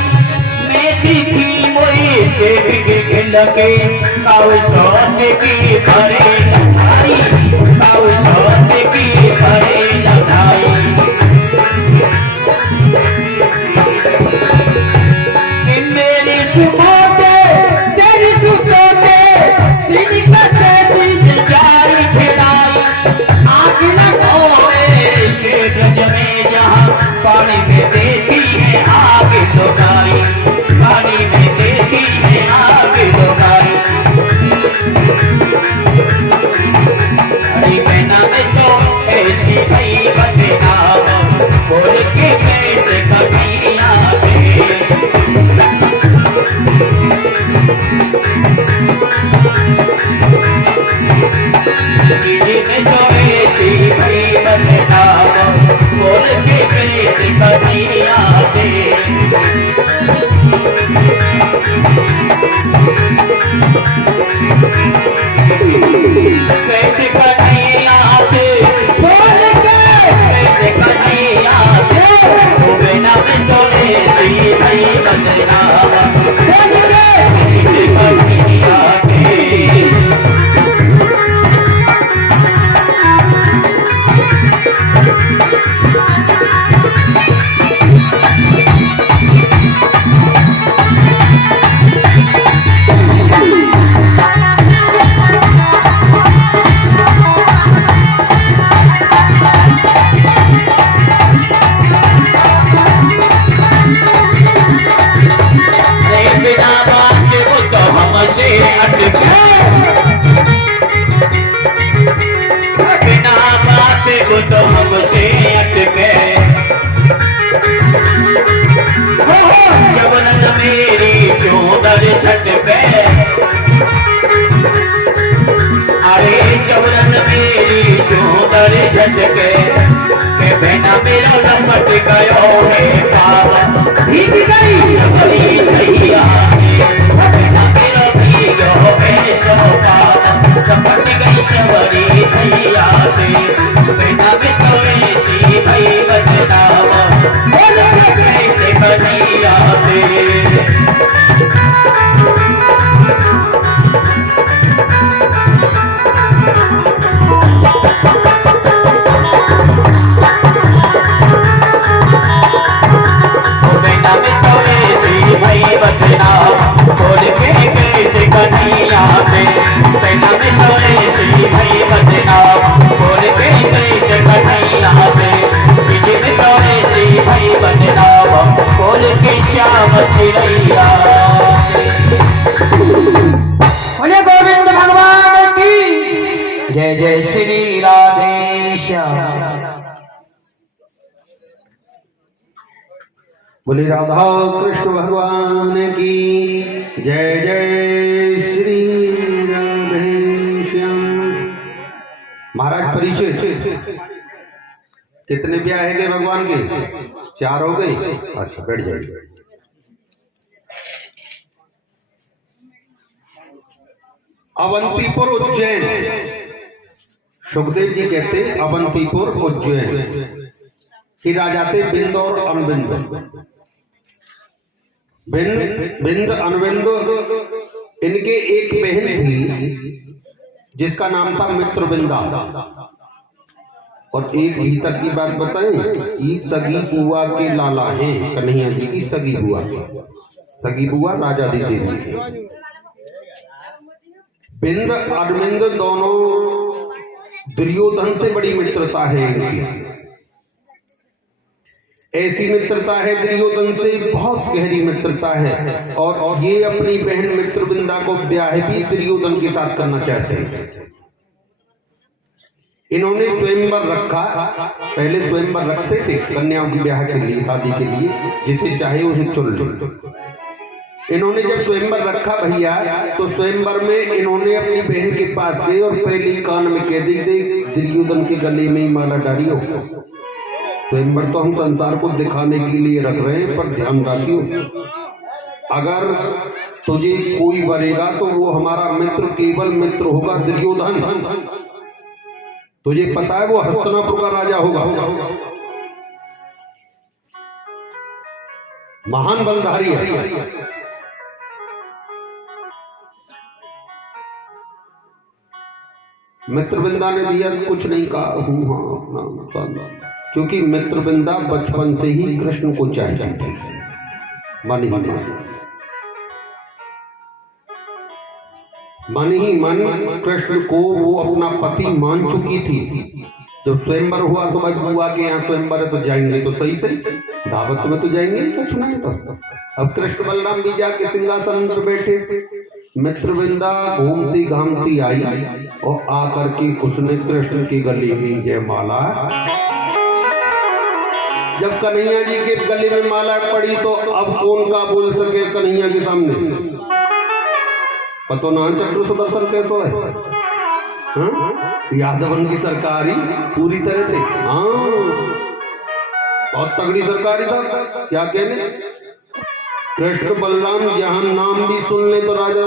मैं दिखी मोई देख के खिलके काउ सोते की भरे लगाई काउ सोते की भरे लगाई। मेरी सुबोते तेरी सुतोते तेरी कते दिस जाई खिलाई आग लगाओ से ब्रज में जहाँ पानी में देती है आग तो गाई पानी में देती है आग तो गाई। हरी बहना में तो ऐसी भई बदनाम बोल के पेट कन्हैया दे। में तो ऐसी भई बदनाम बोल के पेट कन्हैया दे। कैसे कन्हैया दे बोल के कैसे कन्हैया दे तो बिना में तो ऐसी भई बदनाम बोल के कैसे कन्हैया दे। बिना बात के वो तो हमसे अटके बिना बात को तो हमसे अटके जबरन मेरी चोदर झटके अरे जबरन मेरी चोदर झटके के बिना मेरा लपट गयो है पावा भीग गई सबरी भैया बिना मेरा भीगो है सो पावा लपट गई सबरी भैया बिना में तो ऐसी भई बदनाम बोल के कैसे कन्हैया दे। श्याम चिड़ैया बोले गोविंद भगवान की जय जय श्री राधे श्याम। बोले राधा कृष्ण भगवान की जय जय श्री राधे श्याम। महाराज परिचय कितने ब्याह है गए भगवान के? 4 हो गए। अच्छा बैठ जाइए। अवंतीपुर उज्जैन, सुखदेव जी कहते अवंतीपुर उज्जैन कि राजा थे बिंद और अनबिंद। बिंद अनबिंद इनके एक बहन थी जिसका नाम था मित्रबिंदा। और एक भीतर की बात बताएं कि सगी बुआ के लाला हैं, कन्हैया जी की सगी बुआ के, सगी बुआ राजा दी देवी के। बिंद अरविंद दोनों दुर्योधन से बड़ी मित्रता है इनकी। ऐसी मित्रता है दुर्योधन से, बहुत गहरी मित्रता है। और ये अपनी बहन मित्रबिंदा को ब्याह भी दुर्योधन के साथ करना चाहते हैं। इन्होंने स्वयंवर रखा, पहले स्वयंवर रखते थे कन्याओं की ब्याह के लिए, शादी के लिए, जिसे चाहे उसे चुन ले। इन्होंने जब स्वयंवर रखा भैया, तो स्वयंवर में इन्होंने अपनी बहन के पास गए और पहले ही कान में कह दी दुर्योधन के गले में ही माला डालियो। स्वयंवर तो हम संसार को दिखाने के लिए रख रहे हैं, पर ध्यान रखियो, अगर तुझे कोई वरेगा तो वो हमारा मित्र, केवल मित्र होगा दुर्योधन। तुझे पता है वो हस्तिनापुर का राजा होगा, महान बलधारी है। मित्रविंदा ने भैया कुछ नहीं कहा, हाँ, क्योंकि मित्रविंदा बचपन से ही कृष्ण को चाहती थी, मन ही मन कृष्ण को वो अपना पति मान चुकी थी। जब स्वयंवर हुआ तो भाई बुआ के यहाँ स्वयंवर है तो जाएंगे, तो सही सही दावत में तो जाएंगे, क्या सुनाए। तो अब कृष्ण बलराम भी जाके सिंहासन पर बैठे, मित्रविंदा घूमती घामती आई और आकर के उसने कृष्ण के गले में जयमाला। जब कन्हैया जी के गले में माला पड़ी तो अब कौन का बोल सके कन्हैया के सामने, पतो ना चक्र सुदर्शन कैसो है, यादवन की सरकारी पूरी तरह से, हाँ बहुत तगड़ी सरकारी साहब, क्या कहने। कृष्ण बलराम यहाँ नाम भी सुन ले तो राजा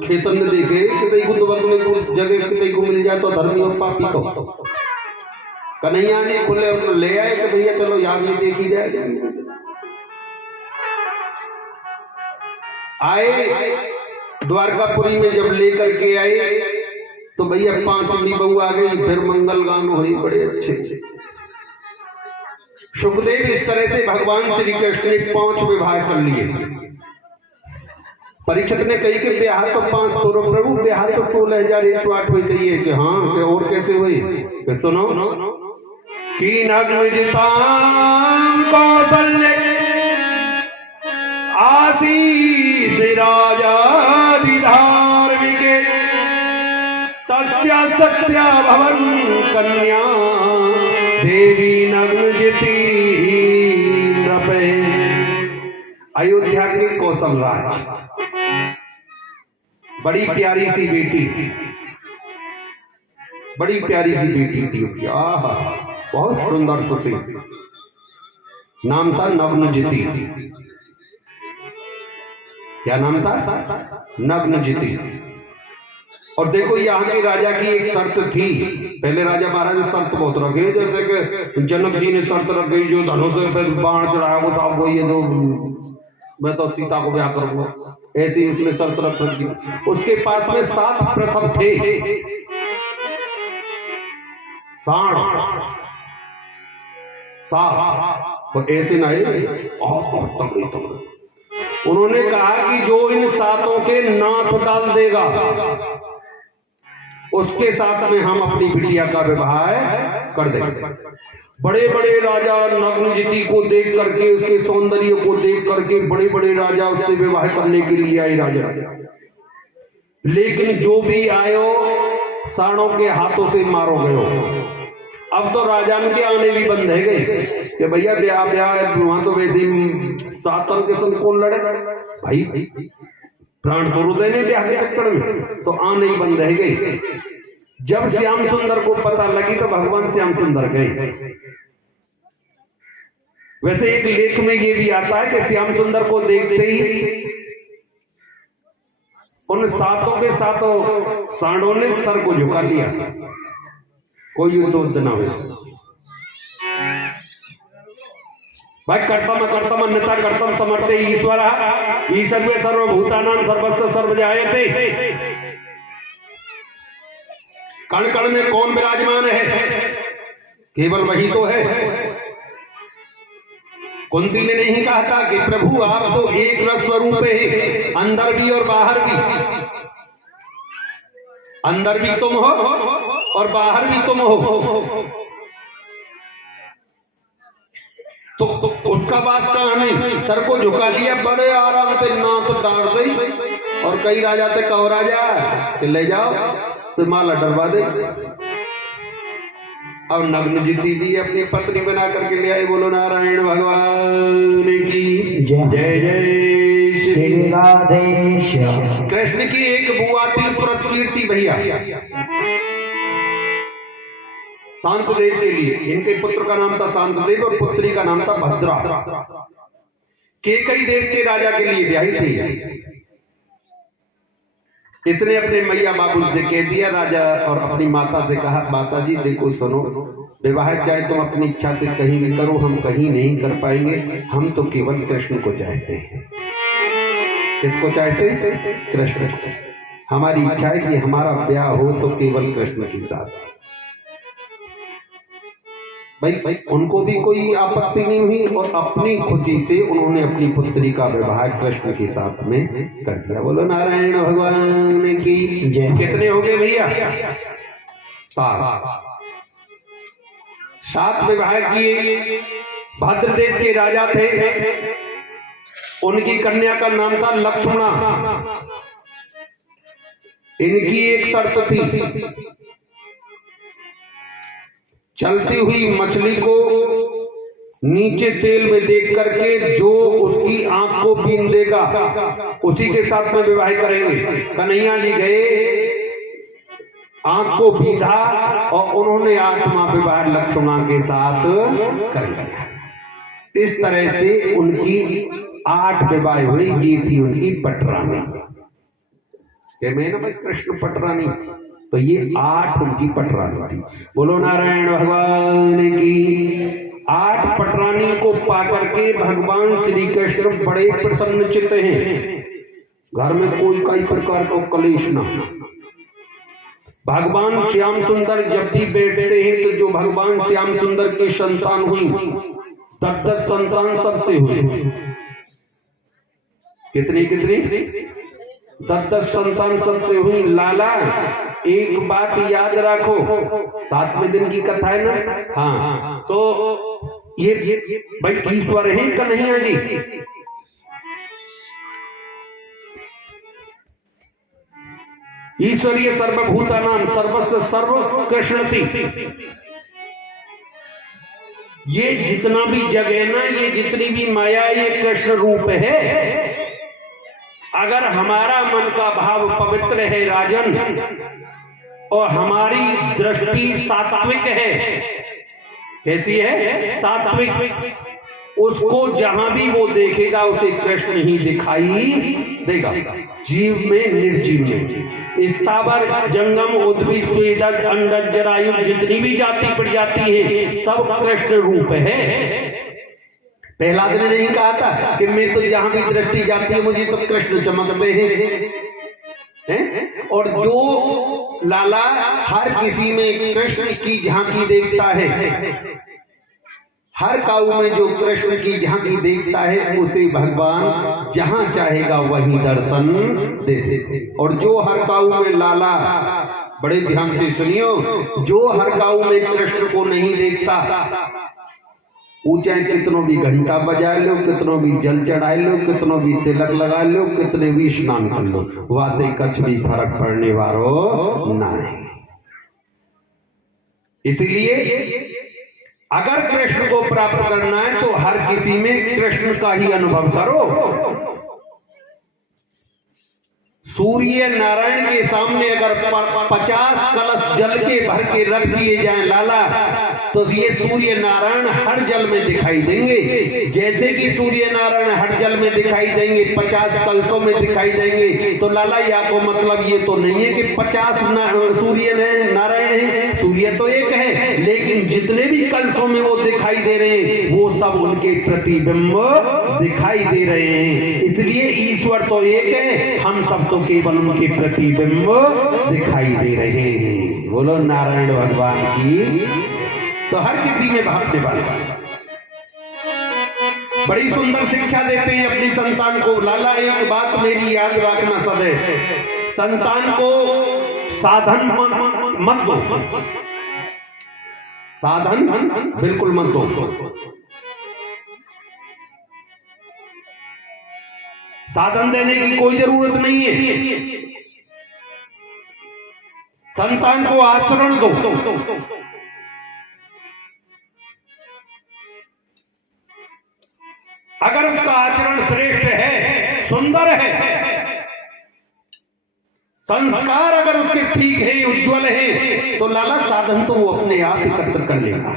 खेतन ने देखे कि जगह कितने को मिल जाए तो धर्मी और पापी। तो कन्हैया जी खुले ले आए कि भैया चलो यहाँ भी देखी जाए। आए द्वारकापुरी में जब लेकर के आए तो भैया 5वीं बहू आ गई, फिर मंगल गान हुई बड़े अच्छे। सुखदेव इस तरह से भगवान श्री कृष्ण ने 5 विवाह कर लिए। परीक्षक ने कही कि ब्याह तो 5 तो प्रभु, ब्याह तो 16,108 हुई। कही है कि हाँ, कि और कैसे हुई, सुनो कि नग्नजितां कौसल्य आसीस राजाधिधार्मिके तस्या सत्या भवन कन्या देवी नग्नजिती नृपे। अयोध्या के कौशल राज, बड़ी प्यारी सी बेटी, बड़ी प्यारी सी बेटी थी, आहा बहुत सुंदर सुशी, नाम था नग्नजिती। क्या नाम था, नग्नजिती। और देखो यहाँ के राजा की एक शर्त थी, पहले राजा महाराज शर्त बहुत रखे, जैसे कि जनक जी ने शर्त रख गई, जो धनुष पे बाण चढ़ाया वो साहब वही है, जो मैं तो सीता को ब्याह करूंगा, ऐसी उसने शर्त रख रखी। उसके पास में 7 प्रसव थे, तो ऐसे नहीं, बहुत तगड़ी। उन्होंने कहा कि जो इन 7 के नाथ डाल देगा उसके साथ में हम अपनी बिटिया का विवाह कर देंगे। बड़े बड़े राजा नग्नजिती को देख करके, उसके सौंदर्य को देख करके बड़े बड़े राजा उससे विवाह करने के लिए आए राजा, लेकिन जो भी आयो साणों के हाथों से मारो गयो। अब तो राजान के आने भी बंद है गए कि भैया ब्याह वहां तो वैसे सातन के संग कौन लड़े भाई, प्राण तो देने ब्याह के चक्कर में, तो आने ही बंद है गए। जब श्याम सुंदर को पता लगी तो भगवान श्याम सुंदर गए। वैसे एक लेख में ये भी आता है कि श्याम सुंदर को देखते ही उन 7 के 7 सांडों ने सर को झुका लिया, कोई युद्ध न हुआ। भाई कर्तम कर्तम अन्यथा कर्तम समर्थे ईश्वर ईश्वर सर्वभूतानां सर्वस्य सर्वजायते। कण कण में कौन विराजमान है, केवल वही तो है। कुंती ने नहीं कहा था कि प्रभु आप तो एक रस स्वरूप है, अंदर भी और बाहर भी, अंदर भी तुम हो और बाहर भी तुम हो, तो उसका बात कहां नहीं, सर को झुका लिया, बड़े आराम से नाथ डाल दी। और कई राजा थे, कहो राजा कि ले जाओ से माला डरवा दे। अब नग्नजिती भी अपनी पत्नी बना करके ले आई। बोलो नारायण भगवान की जय जय। श्री राधेश। कृष्ण की एक बुआ थी सुरत कीर्ति भैया, शांतदेव के लिए। इनके पुत्र का नाम था शांतदेव और पुत्री का नाम था भद्रा। केकई देश के राजा के लिए ब्याही थी। इसने अपने मैया बाबू से कह दिया, राजा और अपनी माता से कहा, माता जी देखो सुनो, विवाह चाहे तुम अपनी इच्छा से कहीं भी करो, हम कहीं नहीं कर पाएंगे, हम तो केवल कृष्ण को चाहते हैं। किसको चाहते हैं? कृष्ण को। हमारी इच्छा है कि हमारा ब्याह हो तो केवल कृष्ण के साथ। भाई उनको भी कोई आपत्ति नहीं हुई और अपनी खुशी से उन्होंने अपनी पुत्री का विवाह कृष्ण के साथ में कर दिया। बोलो नारायण भगवान की जय। कितने हो गए भैया? 7 विवाह किए। भद्र देश के राजा थे, उनकी कन्या का नाम था लक्ष्मणा। इनकी एक शर्त थी, चलती हुई मछली को नीचे तेल में देख करके जो उसकी आंख को बीन देगा उसी के साथ में विवाह करेंगे। कन्हैया जी गए, आंख को बीधा और उन्होंने 8वां विवाह लक्ष्मणा के साथ कर लिया। इस तरह से उनकी 8 विवाह हुई। ये थी उनकी पटरानी। कृष्ण पटरानी, तो ये 8 उनकी पटरानी थी। बोलो नारायण भगवान की। 8 पटरानी को पाकर के भगवान श्री कृष्ण बड़े प्रसन्नचित्त हैं। घर में कोई प्रकार का कलेश ना। भगवान श्याम सुंदर जब भी बैठते हैं तो जो भगवान श्याम सुंदर की संतान हुई 10 संतान सबसे हुई। कितनी 10 संतान सबसे हुई। लाला एक बात याद रखो, 7वें दिन की कथा है ना। हाँ, तो ये भाई ईश्वर है कन्हैया जी। ईश्वरीय सर्वभूतानां सर्वस्य सर्व कृष्ण थी। ये जितना भी जग है ना, ये जितनी भी माया, ये कृष्ण रूप है। अगर हमारा मन का भाव पवित्र है राजन, और हमारी दृष्टि सात्विक है, कैसी है? सात्विक। उसको जहां भी वो देखेगा उसे कृष्ण ही दिखाई देगा। जीव में निर्जीव में, स्थावर जंगम उद्भिद स्वेदज अंडज जरायु जितनी भी जाति प्रजाति है सब कृष्ण रूप है। प्रहलाद ने नहीं कहा था कि मैं तो जहां भी दृष्टि जाती है मुझे तो कृष्ण चमकते हैं? और जो लाला हर किसी में कृष्ण की झांकी देखता है, हर काऊ में जो कृष्ण की झांकी देखता है उसे भगवान जहां चाहेगा वहीं दर्शन दे देते। और जो हर काऊ में लाला, बड़े ध्यान से सुनियो, जो हर काऊ में कृष्ण को नहीं देखता, चाहे कितनों भी घंटा बजा लो, कितनों भी जल चढ़ा लो, कितनों भी तिलक लगा लो, कितने भी स्नान कर लो, वाते कछ भी फर्क पड़ने वालों ना है। इसलिए अगर कृष्ण को प्राप्त करना है तो हर किसी में कृष्ण का ही अनुभव करो। सूर्य नारायण के सामने अगर 50 कलश जल के भर के रख दिए जाएं लाला, तो ये सूर्य नारायण हर जल में दिखाई देंगे। जैसे कि सूर्य नारायण हर जल में दिखाई देंगे, 50 कलशों में दिखाई देंगे, तो लाला या को मतलब ये तो नहीं है कि 50 सूर्य नारायण है। सूर्य तो एक है, लेकिन जितने भी कलशों में वो दिखाई दे रहे हैं वो सब उनके प्रतिबिंब दिखाई दे रहे हैं। इसलिए ईश्वर तो एक है, हम सब तो केवल उनके प्रतिबिंब दिखाई दे रहे हैं। बोलो नारायण भगवान की। तो हर किसी में भागने वाला। बड़ी सुंदर शिक्षा देते हैं अपनी संतान को। लाला एक बात मेरी याद रखना सदैव, संतान को साधन मत दो, साधन बिल्कुल मत दो। साधन देने की कोई जरूरत नहीं है, संतान को आचरण दो। अगर उसका आचरण श्रेष्ठ है सुंदर है, संस्कार अगर उसके ठीक है, उज्जवल है, तो लाला साधन तो वो अपने आप एकत्र कर लेगा।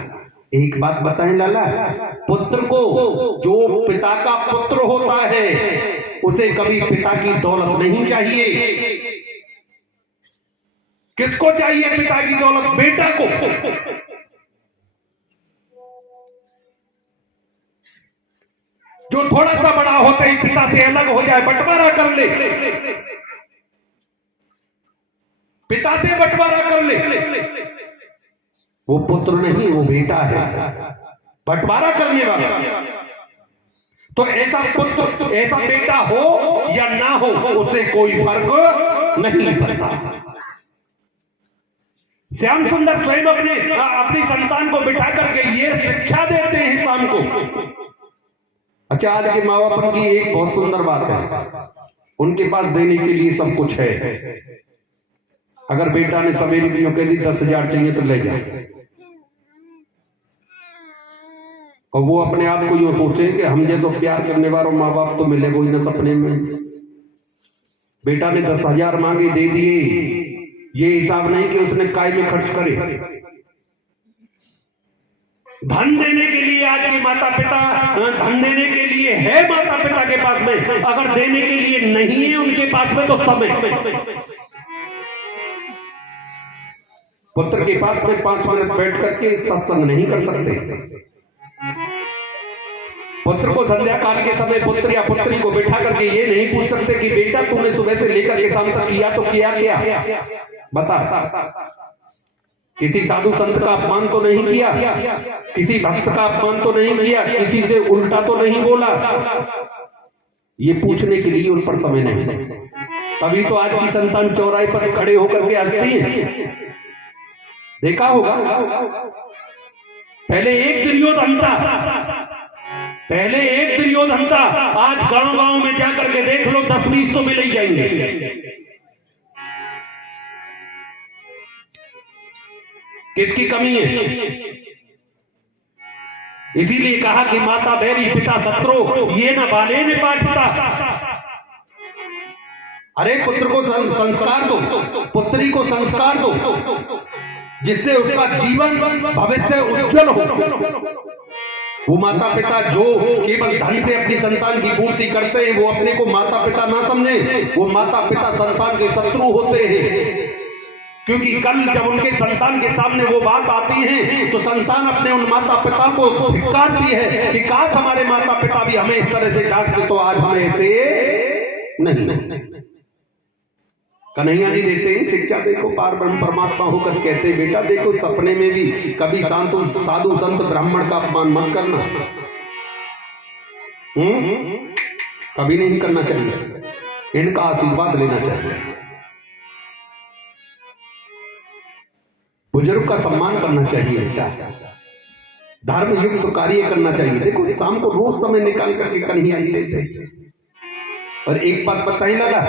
एक बात बताएं लाला, पुत्र को, जो पिता का पुत्र होता है उसे कभी पिता की दौलत नहीं चाहिए। किसको चाहिए पिता की दौलत? बेटा को। जो थोड़ा सा बड़ा होते ही पिता से अलग हो जाए, बंटवारा कर ले, पिता से बंटवारा कर ले, वो पुत्र नहीं, वो बेटा है, बंटवारा करने वाला। तो ऐसा पुत्र, ऐसा बेटा हो या ना हो, उससे कोई फर्क नहीं पड़ता। श्याम सुंदर स्वयं अपनी संतान को बिठा करके ये शिक्षा देते हैं शाम को। अच्छा, आज के माँ बाप की एक बहुत सुंदर बात है, उनके पास देने के लिए सब कुछ है। अगर बेटा ने सवेरे भी कह दी 10,000 चाहिए तो ले जाए, और वो अपने आप को ये सोचे कि हम जैसे प्यार करने वालों माँ बाप तो मिले कोई ना सपने में। बेटा ने 10,000 मांगे, दे दिए, ये हिसाब नहीं कि उसने काय में खर्च करे। धन देने के लिए आज के माता पिता, धन देने के लिए है माता पिता के पास में, अगर देने के लिए नहीं है उनके पास में तो समय। पुत्र के पास में 5 मिनट बैठ करके सत्संग नहीं कर सकते। पुत्र को संध्या काल के समय पुत्र या पुत्री को बैठा करके ये नहीं पूछ सकते कि बेटा तूने सुबह से लेकर के शाम तक किया तो किया क्या, बता। किसी साधु संत का अपमान तो नहीं किया, किसी भक्त का अपमान तो नहीं किया, किसी से उल्टा तो नहीं बोला, ये पूछने के लिए उन पर समय नहीं। तभी तो आज की संतान चौराहे पर खड़े होकर के हंसती है। देखा होगा, पहले एक दुर्योधन था, पहले एक दुर्योधन था, आज गांव गांव में जाकर के देख लो 10-20 तो मिल ही जाएंगे। किसकी कमी है? इसीलिए कहा कि माता बैरी पिता शत्रु, ये न बाले ने पाठता। अरे पुत्र को संस्कार दो, पुत्री को संस्कार दो, जिससे उसका जीवन भविष्य उज्जवल हो। वो माता पिता जो केवल धन से अपनी संतान की पूर्ति करते हैं, वो अपने को माता पिता ना समझे, वो माता पिता संतान के शत्रु होते हैं। क्योंकि कल जब उनके संतान के सामने वो बात आती है तो संतान अपने उन माता पिता को धिक्कारती है कि काश हमारे माता पिता भी हमें इस तरह से डांटते तो आज हमें ऐसे नहीं। कन्हैया नहीं देते हैं शिक्षा, देखो पार ब्रह्म परमात्मा होकर कहते बेटा देखो सपने में भी कभी साधु संत ब्राह्मण का अपमान मत करना। कभी नहीं करना चाहिए, इनका आशीर्वाद लेना चाहिए, बुजुर्ग का सम्मान करना चाहिए बेटा, धर्म युक्त कार्य करना चाहिए। देखो शाम को रोज समय निकाल करके कन्हैया जी देते। और एक बात बताई लाला,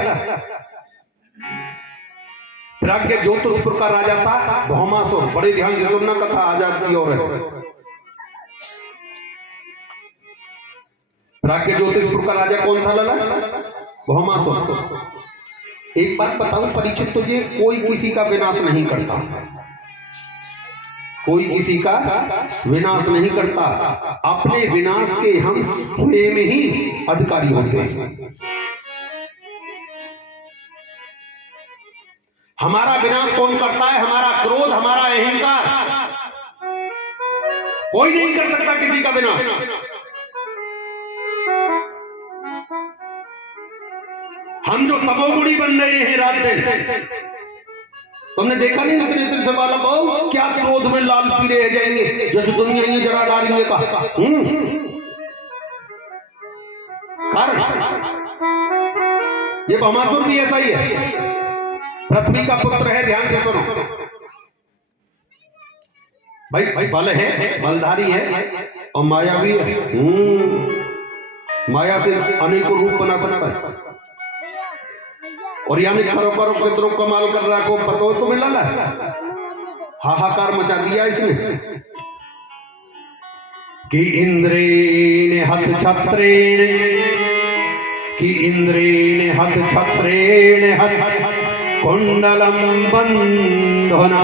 प्राज्ञ ज्योतिषपुर का राजा था भौमासुर, बड़े ध्यान से सुनना कथा आजाद की ओर है। प्राज्ञ ज्योतिषपुर का राजा कौन था लाला? भौमासुर। एक बात बताऊं परीक्षित तुझे, कोई किसी का विनाश नहीं करता, कोई किसी का विनाश नहीं करता, अपने विनाश के हम स्वयं ही अधिकारी होते हैं। हमारा विनाश कौन करता है? हमारा क्रोध, हमारा अहंकार। कोई नहीं कर सकता किसी का विनाश। हम जो तमोगुणी बन रहे हैं रात दिन, तुमने देखा नहीं इतने दिन से बालक हो क्या क्रोध में लाल पीले रह जाएंगे जैसे दुनिया ये जरा डालेंगे का कारण। ये भौमासुर भी ऐसा ही है, पृथ्वी का पुत्र है, ध्यान से सुनो भाई, बल है, बलधारी है और मायावी है। माया से अनेकों रूप बना सकता है। और यानी करो कितनों कमाल कर रहा को पता हो तुम्हें लाला, हाहाकार मचा दिया इसने कि इंद्रेण हत छत्रेण कि इंद्रेण हत छत्रेण हत कुंडलम बंधना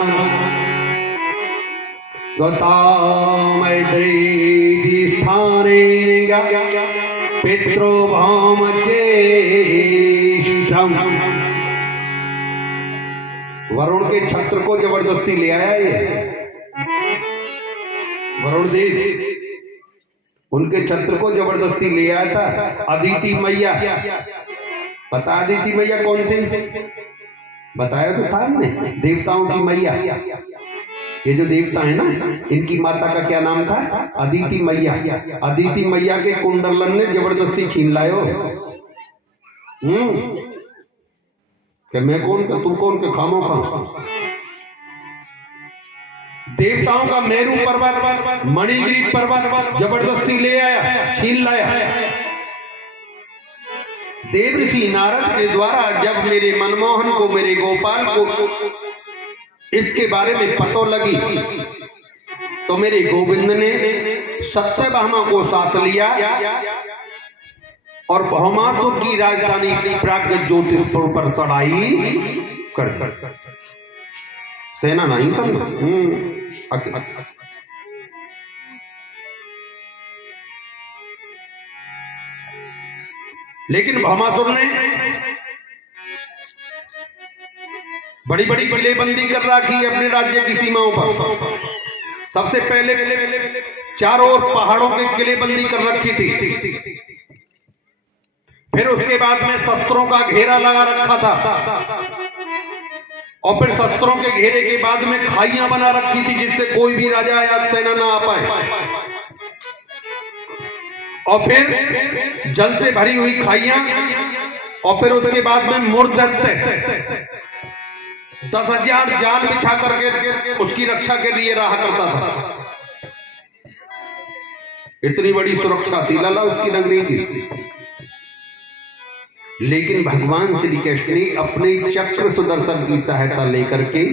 गतामैद्रेदि स्थानेन पितृभाम चेष्टम। वरुण के छत्र को जबरदस्ती ले आया ये वरुण देव, उनके छत्र को जबरदस्ती ले आया था। अदिति मैया, पता अदिति मैया कौन थी? बताया तो था हमने, देवताओं की मैया। ये जो देवता है ना, इनकी माता का क्या नाम था? अदिति मैया। अदिति मैया के कुंडलन ने जबरदस्ती छीन लायो। कि मैं कौन का तुम कौन के खामो खा। देवताओं का मेरू पर्वत, मणिगिरी पर्वत जबरदस्ती ले आया, छीन लाया। देवर्षि नारद के द्वारा जब मेरे मनमोहन को, मेरे गोपाल को इसके बारे में पतो लगी, तो मेरे गोविंद ने सत्यभामा को साथ लिया और भौमासुर की राजधानी प्राग ज्योतिषपुर पर चढ़ाई कर दी। सेना नहीं समझ। लेकिन भौमासुर ने बड़ी बड़ी किलेबंदी कर रखी है अपने राज्य की सीमाओं पर। सबसे पहले चारों ओर पहाड़ों के किलेबंदी कर रखी थी। फिर उसके बाद में शस्त्रों का घेरा लगा रखा था, और फिर शस्त्रों के घेरे के बाद में खाइयां बना रखी थी जिससे कोई भी राजा या सेना ना आ पाए। और फिर जल से भरी हुई खाइयां, और फिर उसके बाद में मुर्दत्ते 10,000 जाल बिछा करके उसकी रक्षा के लिए रहा करता था। इतनी बड़ी सुरक्षा थी लाला उसकी नगरी की। लेकिन भगवान श्री कृष्ण ने अपने चक्र सुदर्शन की सहायता लेकर के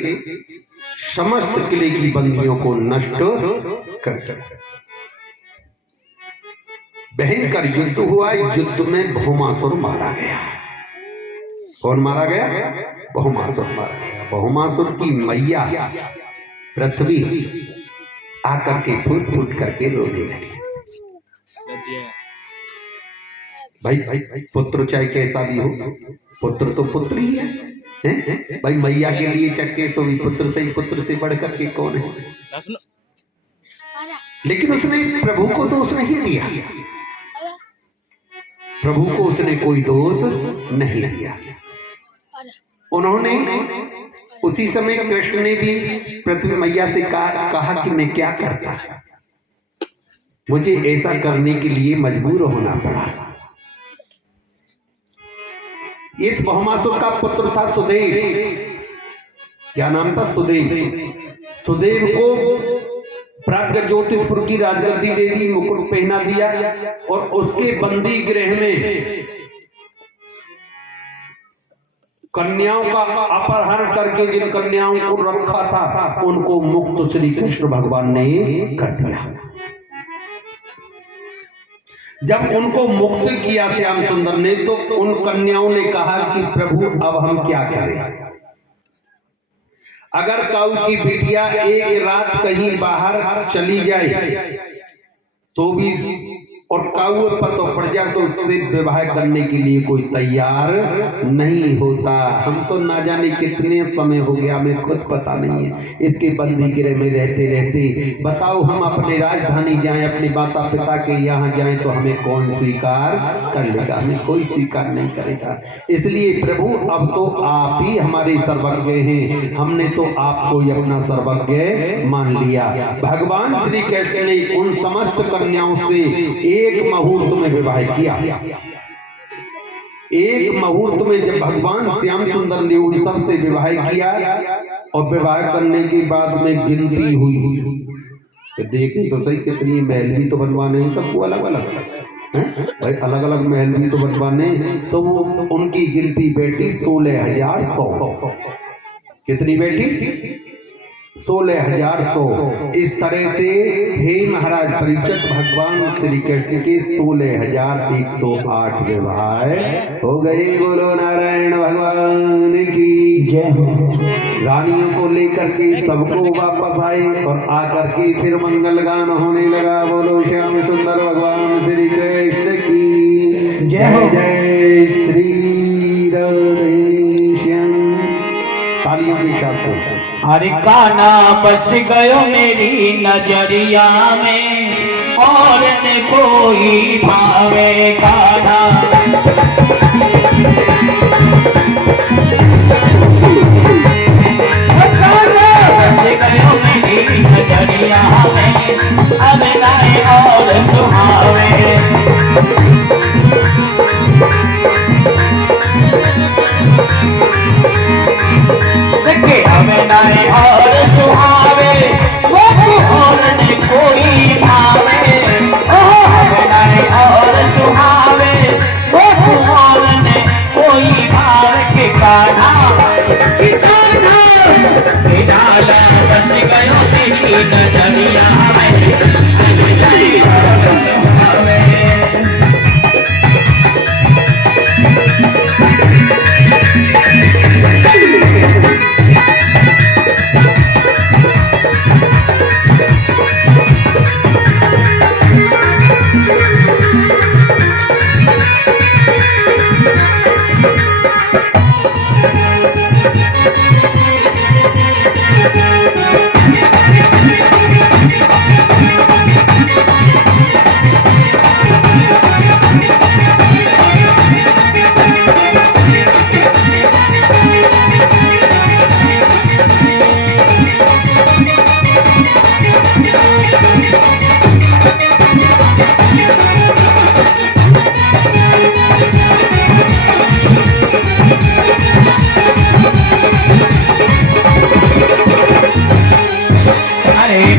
समस्त किले की बंदियों को नष्ट कर दिया। भयंकर युद्ध हुआ। युद्ध में भौमासुर मारा गया। कौन मारा गया? भौमासुर मारा गया। भौमासुर की मैया पृथ्वी आकर के फूट फूट करके रोने लगी। भाई पुत्र चाहे कैसा भी हो, पुत्र तो पुत्र ही है, हैं? भाई मैया के लिए चक्के सो भी पुत्र से ही, पुत्र से बढ़ करके कौन है? लेकिन उसने प्रभु को दोष नहीं दिया। प्रभु को उसने कोई दोष नहीं दिया। उन्होंने उसी समय कृष्ण ने भी पृथ्वी मैया से कहा कि मैं क्या करता, मुझे ऐसा करने के लिए मजबूर होना पड़ा। इस भौमासुर का पुत्र था सुदेव। क्या नाम था? सुदेव। सुदेव को प्राग ज्योतिषपुर की राजगद्दी दे दी, मुकुट पहना दिया, और उसके बंदी गृह में कन्याओं का अपहरण करके जिन कन्याओं को रखा था उनको मुक्त श्री कृष्ण भगवान ने कर दिया। जब उनको मुक्त किया श्याम सुंदर ने, तो उन कन्याओं ने कहा कि प्रभु अब हम क्या करें? अगर काऊ की बिटिया एक रात कहीं बाहर चली जाए तो भी, और काऊ पतो पड़ जाए तो उससे विवाह करने के लिए कोई तैयार नहीं होता। हम तो ना जाने कितने समय हो गया, हमें खुद पता नहीं है, इसके बंदी गृह में रहते रहते। बताओ हम अपने राजधानी जाएं, अपने माता पिता के यहाँ जाएं तो हमें कौन स्वीकार कर लेगा? हमें कोई स्वीकार नहीं करेगा। इसलिए प्रभु अब तो आप ही हमारे सर्वज्ञ हैं, हमने तो आपको ही अपना सर्वज्ञ मान लिया। भगवान श्री कृष्ण ने उन समस्त कन्याओं से एक मुहूर्त में विवाह किया। एक मुहूर्त में जब भगवान श्याम सुंदर ने उन सब से विवाह किया, और विवाह करने के बाद में गिनती हुई, तो देखें तो सही कितनी महल भी तो बनवाने हैं सबको अलग अलग, भाई अलग अलग महल भी तो बनवाने। तो वो उनकी गिनती बैठी 16,100। कितनी बैठी? 16,100। इस तरह से हे महाराज परीक्षित भगवान श्री कृष्ण के 16,108 विवाह हो गए। बोलो नारायण भगवान की जय हो। रानियों को लेकर के सबको वापस आए और आकर के फिर मंगल गान होने लगा। बोलो श्याम सुंदर भगवान श्री कृष्ण की जय हो। जय श्री राधे श्याम। तालियों के साथ हो। अरे काना बस गयो मेरी नजरिया में और न कोई भावे काना। बस गयो मेरी नजरिया में अब नाए और सुहावे। हमें नाए और सुहावे वो और न कोई भावे। हमें नाए और सुहावे वो और न कोई भाव के कान्हा डाला बस गयो तेरी नजरिया में अब नाए और सुहावे।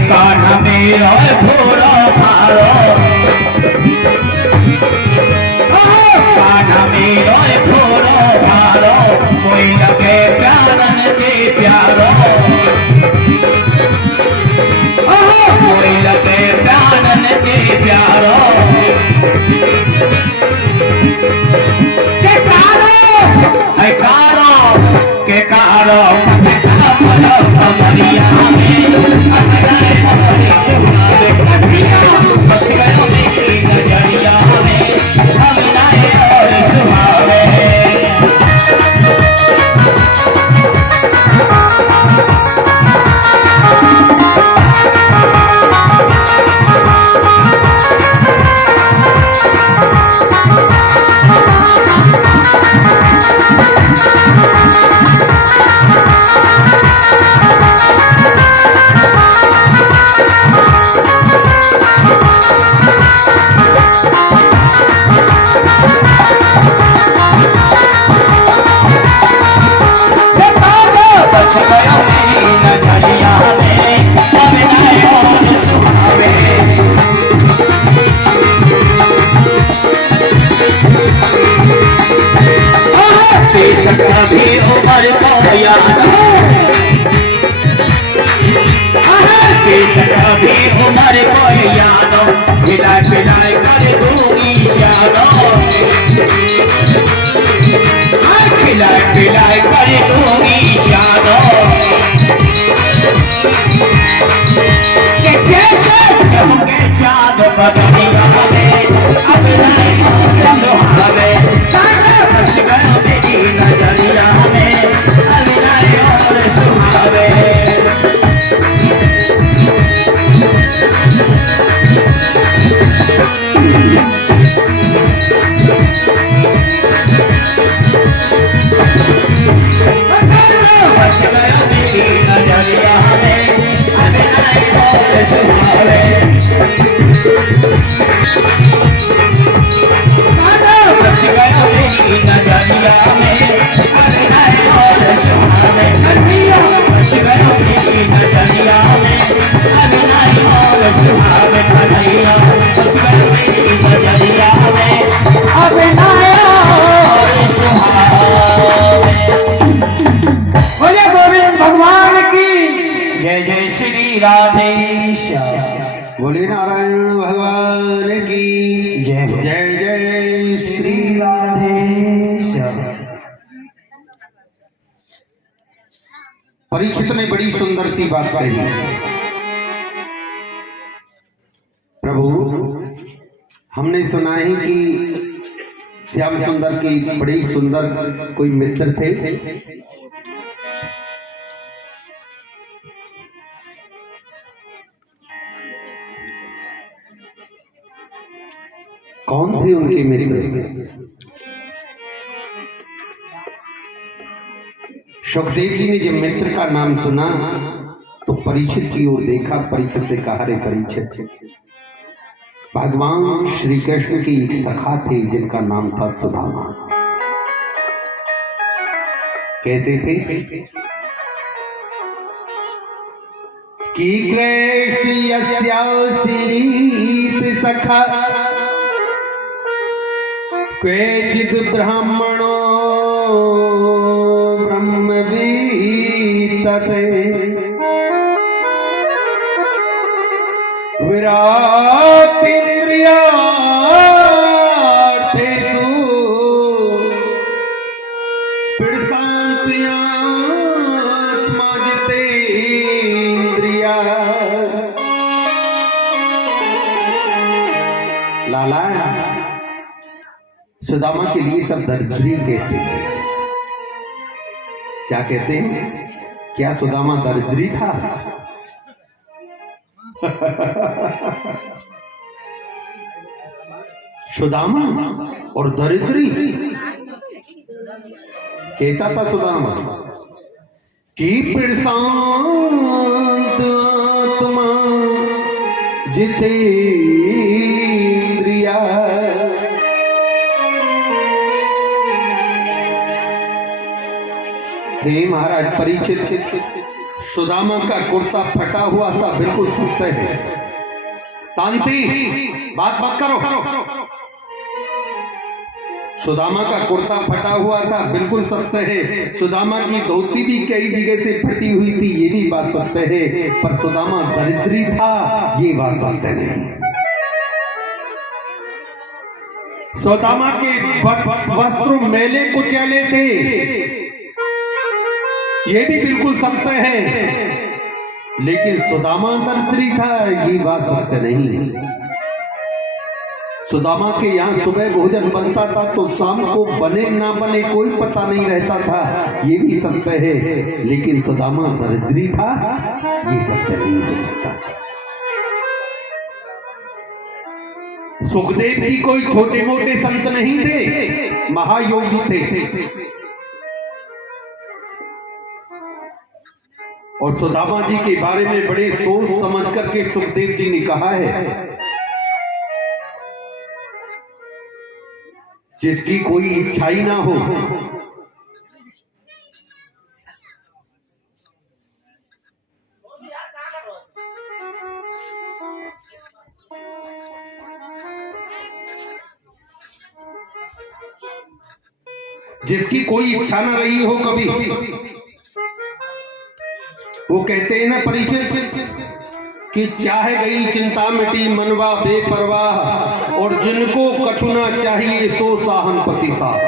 कान्हा मेरा घोड़ा भारो, कान्हा मेरा घोड़ा भारो, कोई लगे प्यारन के प्यारो, कोई लगे प्यारन के प्यारो। के कारो कमरिया में बस गयो मेरी नजरिया में अब नाए और सुहावे। बस गयो मेरी नजरिया में अब नाए और सुहावे। बेशक अभी उम्र को याद हो, बेशक अभी उम्र को याद हो, खिलाए पिलाए कर दूंगी शादो, खिलाए पिलाए कर दूंगी शादो। के चाँद बदलिया में अब नाए और सुहावे। बस गयो मेरी नजरिया में अब नाए और सुहावे। बस गयो मेरी नजरिया में अब नाए और सुहावे। बस गयो मेरी नजरिया में अब नाए और सुहावे। बस गयो मेरी नजरिया में अब नाए और सुहावे। बस गयो मेरी नजरिया में अब नाए और सुहावे। बोले गोविंद भगवान की जय जय। राधे श्याम। बोले नारायण भगवान की जय। जय जय श्री राधे श्याम। परीक्षित ने बड़ी सुंदर सी बात कही। प्रभु, हमने सुना है कि श्याम सुंदर के बड़े सुंदर कोई मित्र थे। कौन थे उनके मित्र? सुखदेव जी ने जब मित्र का नाम सुना तो परीक्षित की ओर देखा। परीक्षित से कहा, रे परीक्षित, भगवान श्री कृष्ण के एक सखा थे जिनका नाम था सुदामा। कैसे थे? कि कृष्ण यस्यासीत सखा क्वचिद ब्राह्मणो ब्रह्मवीतते विराटिन्द्रियार्थेषु पीडशान्त्यात्मा जितेन्द्रिया। लाला, सुदामा के लिए सब दरिद्री कहते हैं। क्या कहते हैं? क्या सुदामा दरिद्री था? सुदामा और दरिद्री, कैसा था सुदामा? कि पीडशान्त आत्मा जितेन्द्रिया। हे महाराज परीक्षित, सुदामा का कुर्ता फटा हुआ था, बिल्कुल सत्य है। शांति, बात मत करो। सुदामा का कुर्ता फटा हुआ था, बिल्कुल सत्य है। सुदामा की धोती भी कई जगह से फटी हुई थी, ये भी बात सत्य है। पर सुदामा दरिद्री था, ये बात सत्य नहीं। सुदामा के वस्त्र मेले कुचैले थे, ये भी बिल्कुल सत्य है। लेकिन सुदामा दरिद्री था, ये बात सत्य नहीं है। सुदामा के यहाँ सुबह भोजन बनता था तो शाम को बने ना बने कोई पता नहीं रहता था, ये भी सत्य है। लेकिन सुदामा दरिद्री था, ये सत्य नहीं हो सकता। सुखदेव जी कोई छोटे मोटे संत नहीं थे, महायोगी थे। और सुदामा जी के बारे में बड़े सोच समझ करके सुखदेव जी ने कहा है, जिसकी कोई इच्छा ही ना हो, जिसकी कोई इच्छा ना रही हो कभी, वो कहते हैं ना परीक्षित कि चाहे गई चिंता मिटी मनवा बेपरवाह, और जिनको कछुना चाहिए सो साहन पति साह।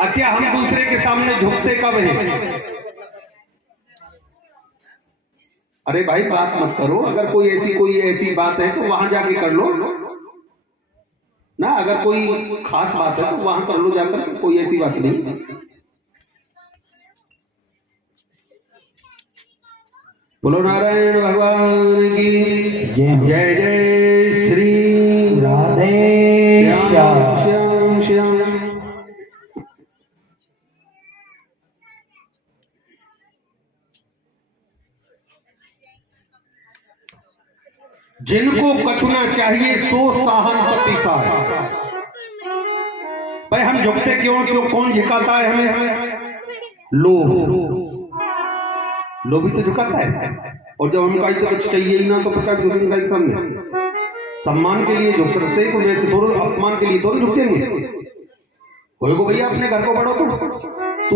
अच्छा, हम दूसरे के सामने झुकते कब हैं? अरे भाई बात मत करो। अगर कोई ऐसी बात है तो वहां जाके कर लो ना। अगर कोई खास बात है तो वहां कर लो जाकर, कोई ऐसी बात नहीं। बोलो नारायण भगवान की जय। जय जय श्री राधे श्याम। श्याम श्याम। जिनको कछुना चाहिए सो साहन पति साह। भाई हम झुकते क्यों? कौन झुकाता है हमें? लोभ। लोभी तो झुकाता है। और जब हम कहीं तो कुछ चाहिए ही ना तो पता झुकेंगे ही सामने। सम्मान के लिए झुक सकते हैं, कोई वैसे थोड़ा अपमान के लिए थोड़ी झुकेंगे। होएगो भैया अपने घर को बढ़ो, तू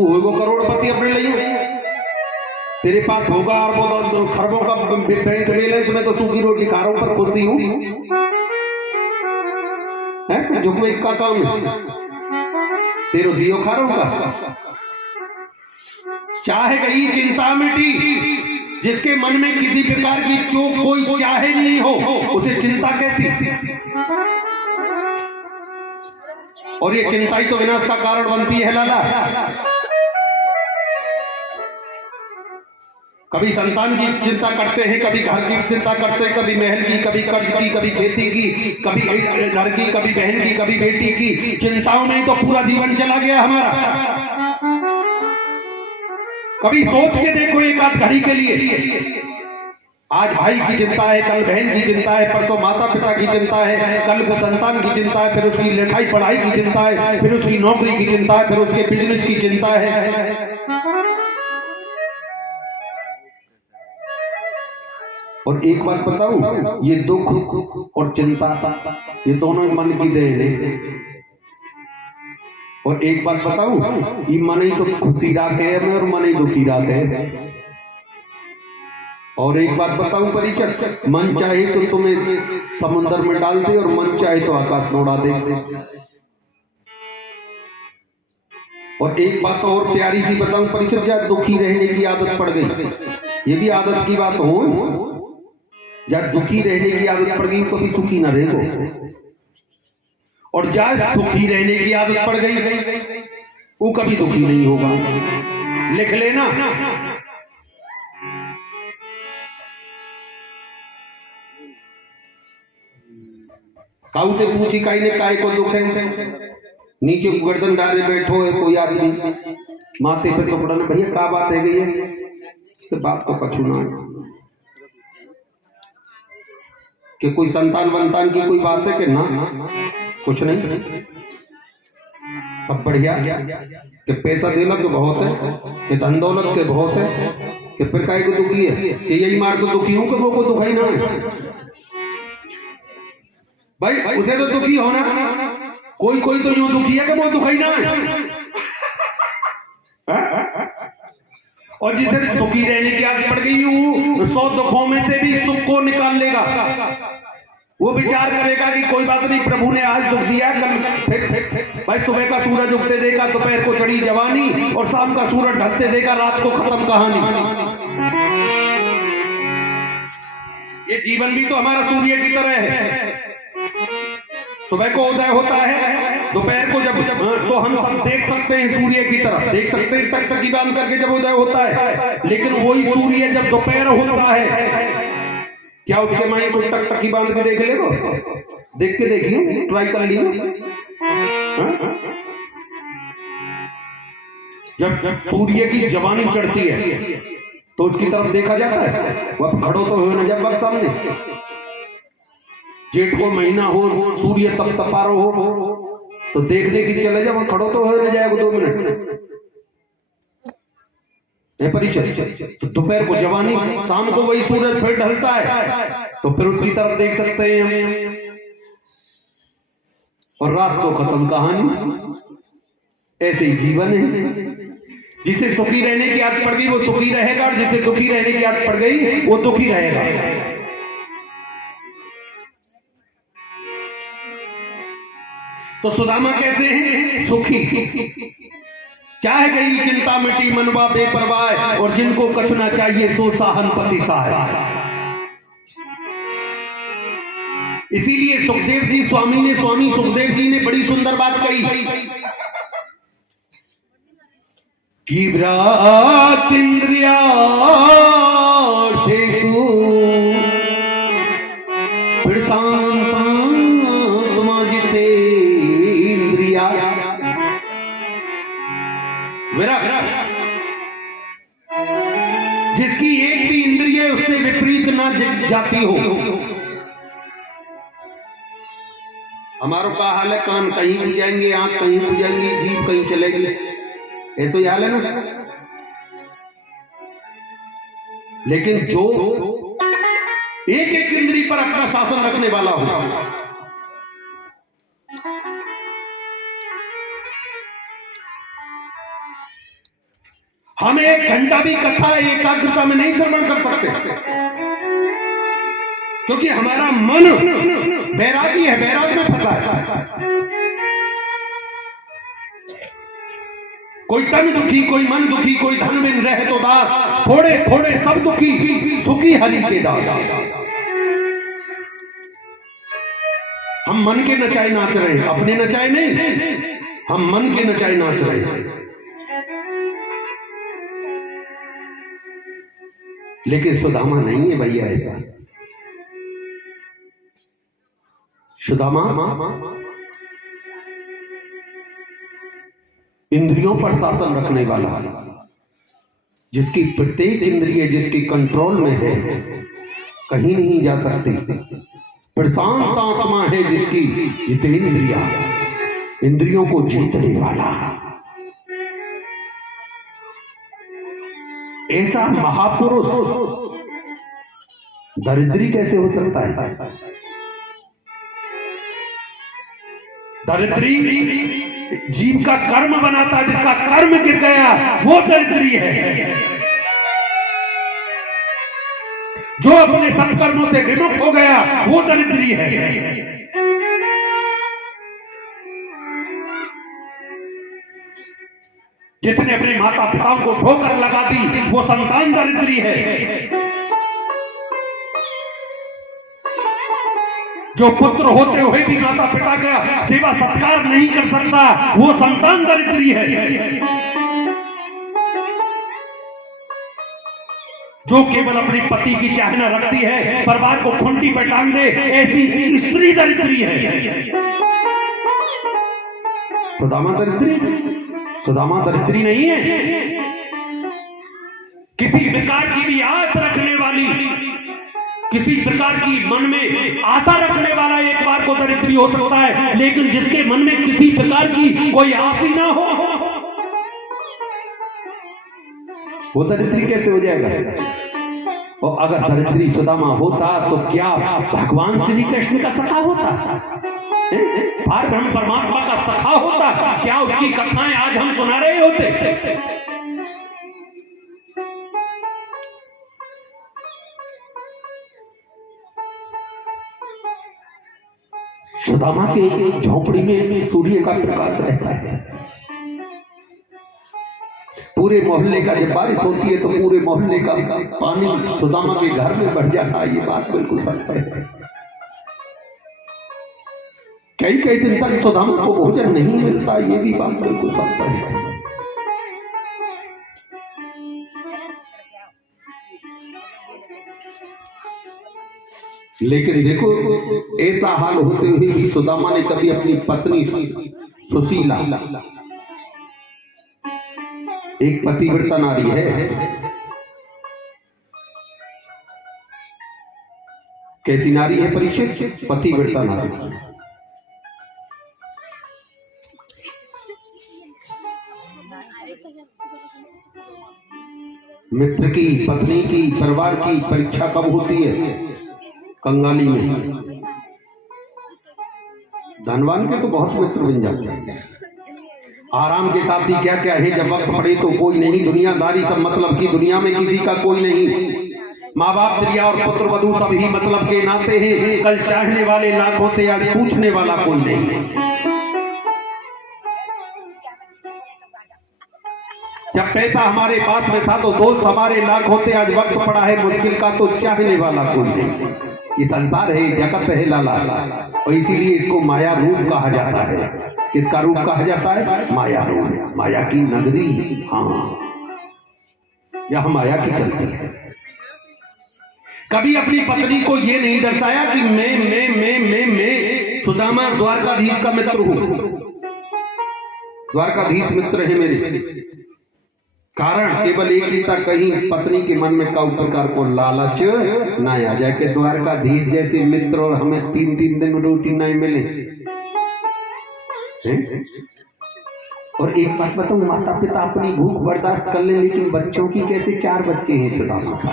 होएगो करोड़पति अपने लिए। तेरे पास होगा अरबों खरबों का बैंक बैलेंस, मैं तो सूखी रोटी खा रहा हूं पर खुशी हूं है। जो कोई का काम है तेरो दियो खा रहा हूं। चाहे गई चिंता मिटी, जिसके मन में किसी प्रकार की चूक कोई चाहे नहीं हो, उसे चिंता कैसी। और ये चिंता ही तो विनाश का कारण बनती है लाला। कभी संतान की चिंता करते हैं, कभी घर की चिंता करते हैं, कभी महल की, कभी कर्ज की, कभी खेती की, कभी घर की, कभी बहन की, कभी बेटी की। चिंताओं में तो पूरा जीवन चला गया हमारा। कभी सोच के देखो एक आध घड़ी के लिए, आज भाई की चिंता है, कल बहन की चिंता है, परसों माता पिता की चिंता है, कल को संतान की चिंता है, फिर उसकी लिखाई पढ़ाई की चिंता है, फिर उसकी नौकरी की चिंता है, फिर उसके बिजनेस की चिंता है। और एक बात बताऊं, ये दुख और चिंता ये दोनों मन की देन है। और एक बात बताऊं, ये मन ही तो खुशी राख है और मन ही दुखी राख है। और एक बात बताऊं परिचय, मन चाहे तो तुम्हें समुद्र में डाल दे और मन चाहे तो आकाश में उड़ा दे। और एक बात और प्यारी सी बताऊं परिचय, जब दुखी रहने की आदत पड़ गई, ये भी आदत की बात हो, जब दुखी रहने की आदत पड़ गई कभी सुखी ना रहेगो। और जब सुखी रहने की आदत पड़ गई वो कभी दुखी नहीं होगा। लिख लेना, काउते पूछी काई ने काय को दुख है, नीचे गर्दन डाले बैठो है कोई आदमी, माथे पे कपड़ा ने, भैया क्या बात है गई है, तो बात तो कछु ना कि कोई संतान वंतान की कोई बात है कि ना, कुछ नहीं, सब बढ़िया। कि पैसा देना तो बहुत है, कि धन दौलत के बहुत है, कि फिर काय को दुखी है, कि यही मार तो दुखी हूं कि वो को दुखाई ना है। भाई उसे तो दुखी होना, कोई कोई तो यूं दुखी है कि वो दुखाई ना है। और जिसे सुखी रहने की आदत पड़ गई, वो 100 दुखों में से भी सुख को निकाल लेगा। वो विचार करेगा कि कोई बात नहीं, प्रभु ने आज दुख दिया, कल फिर भाई सुबह का सूरज उगते देखा, दोपहर को चढ़ी जवानी, और शाम का सूरज ढलते देखा, रात को खत्म कहानी। ये जीवन भी तो हमारा सूर्य की तरह है। सुबह को उदय होता है, दोपहर को जब तो हम सब देख सकते हैं, सूर्य की तरफ देख सकते हैं टकटकी बांध करके जब उदय होता है। लेकिन वही सूर्य जब दोपहर होता है, क्या उसके माई को टकटकी बांध के देख लेगो? देख के देखिए, ट्राई कर लियो। जब सूर्य की जवानी चढ़ती है तो उसकी तरफ देखा जाता है, वह खड़ो तो हो ना जब वक्त सामने, जेठ को महीना हो, सूर्य तप तपा रहो हो, तो देखने की चले जाओ, खड़ो तो हो न जाएगा 2 मिनट परिचय। तो दोपहर को जवानी, शाम को वही सूरज फिर ढलता है, तो फिर उसकी तरफ देख सकते हैं हम, और रात को खत्म कहानी। ऐसे ही जीवन है। जिसे सुखी रहने की आदत पड़ गई वो सुखी रहेगा, और जिसे दुखी रहने की आदत पड़ गई वो दुखी रहेगा। तो सुदामा कैसे हैं? सुखी। चाहे गई चिंता मिटी मनवा बेपरवाह, और जिनको कछु ना चाहिए सो साहन पति सहाय। इसीलिए सुखदेव जी स्वामी सुखदेव जी ने बड़ी सुंदर बात कही कि व्रात इंद्रियार्थेषु जितेन्द्रिया। जिसकी एक भी इंद्रिय उससे विपरीत ना जाती हो। हमारो का हाल है, कान कहीं भी जाएंगे, आंख कहीं भी जाएंगी, जीभ कहीं चलेगी, ऐसा ही हाल है ना। लेकिन जो एक एक इंद्री पर अपना शासन रखने वाला हो, हम 1 घंटा भी कथा एकाग्रता में नहीं श्रवण कर सकते, क्योंकि हमारा मन बैरागी है, बैराग में फंसा है। कोई तन दुखी, कोई मन दुखी, कोई धन बिन रहे तो दास, थोड़े थोड़े सब दुखी, सुखी हरि के दास। हम मन के नचाए नाच रहे हैं, अपने नचाए नहीं, हम मन के नचाए नाच रहे हैं। लेकिन सुदामा नहीं है भैया ऐसा। सुदामा इंद्रियों पर शासन रखने वाला, जिसकी प्रत्येक इंद्रिय जिसकी कंट्रोल में है, कहीं नहीं जा सकती। प्रशांत आत्मा है जिसकी जितेंद्रिया, इंद्रियों को जीतने वाला। ऐसा महापुरुष दरिद्री कैसे हो सकता है? दरिद्री जीव का कर्म बनाता है, जिसका कर्म गिर गया वो दरिद्री है। जो अपने सत्कर्मों से विमुख हो गया वो दरिद्री है। जिसने अपने माता पिताओं को ठोकर लगा दी वो संतान दरिद्री है। जो पुत्र होते हुए भी माता पिता का सेवा सत्कार नहीं कर सकता वो संतान दरिद्री है। जो केवल अपने पति की चाहना रखती है, परिवार को खूंटी पर टांग दे, ऐसी स्त्री दरिद्री है। सुदामा दरिद्री? सुदामा दरिद्री नहीं है। किसी प्रकार की भी आस रखने वाली, किसी प्रकार की मन में आशा रखने वाला एक बार को दरिद्री हो सकता है, लेकिन जिसके मन में किसी प्रकार की कोई आस ही ना हो वो दरिद्री कैसे हो जाएगा? और अगर दरिद्री सुदामा होता तो क्या भगवान श्री कृष्ण का सखा होता? पार ब्रह्म परमात्मा का सखा होता? क्या उसकी कथाएं आज हम सुना रहे होते? सुदामा के झोपड़ी में सूर्य का प्रकाश रहता है। पूरे मोहल्ले का जब बारिश होती है तो पूरे मोहल्ले का पानी सुदामा के घर में बढ़ जाता है। ये बात बिल्कुल सच है। कई कई दिन तक सुदामा को भोजन नहीं मिलता, ये भी बात बिल्कुल सच है। लेकिन देखो, ऐसा हाल होते हुए भी सुदामा ने कभी अपनी पत्नी सुशीला, एक पतिव्रता नारी है, कैसी नारी है परीक्षित? पतिव्रता नारी। मित्र की, पत्नी की, परिवार की परीक्षा कब होती है? कंगाली में। धनवान के तो बहुत मित्र बन जाते हैं। आराम के साथ ही क्या क्या है, जब वक्त पड़े तो कोई नहीं। दुनियादारी सब मतलब की, दुनिया में किसी का कोई नहीं। माँ बाप, प्रिया और पुत्र वधू सब ही मतलब के नाते हैं। कल चाहने वाले लाख होते, आज पूछने वाला कोई नहीं। जब पैसा हमारे पास में था तो दोस्त हमारे लाख होते, आज वक्त पड़ा है मुश्किल का तो चाहने वाला कोई नहीं। ये संसार है, जगत है लाला, और इसीलिए इसको माया रूप कहा जाता है। किसका रूप कहा जाता है? माया रूप, माया की नगरी। हाँ, यह माया की चलती है। कभी अपनी पत्नी को यह नहीं दर्शाया कि मैं सुदामा द्वारकाधीश का मित्र हूं, द्वारकाधीश मित्र है मेरे। कारण केवल एक ही था, कहीं पत्नी के मन में कई प्रकार को लालच ना आ जाए कि द्वारकाधीश जैसे मित्र और हमें 3-3 दिन रोटी नहीं मिले। और एक बात बताऊं, माता पिता अपनी भूख बर्दाश्त कर ले, लेकिन बच्चों की कैसे? 4 बच्चे हैं सुदामा का।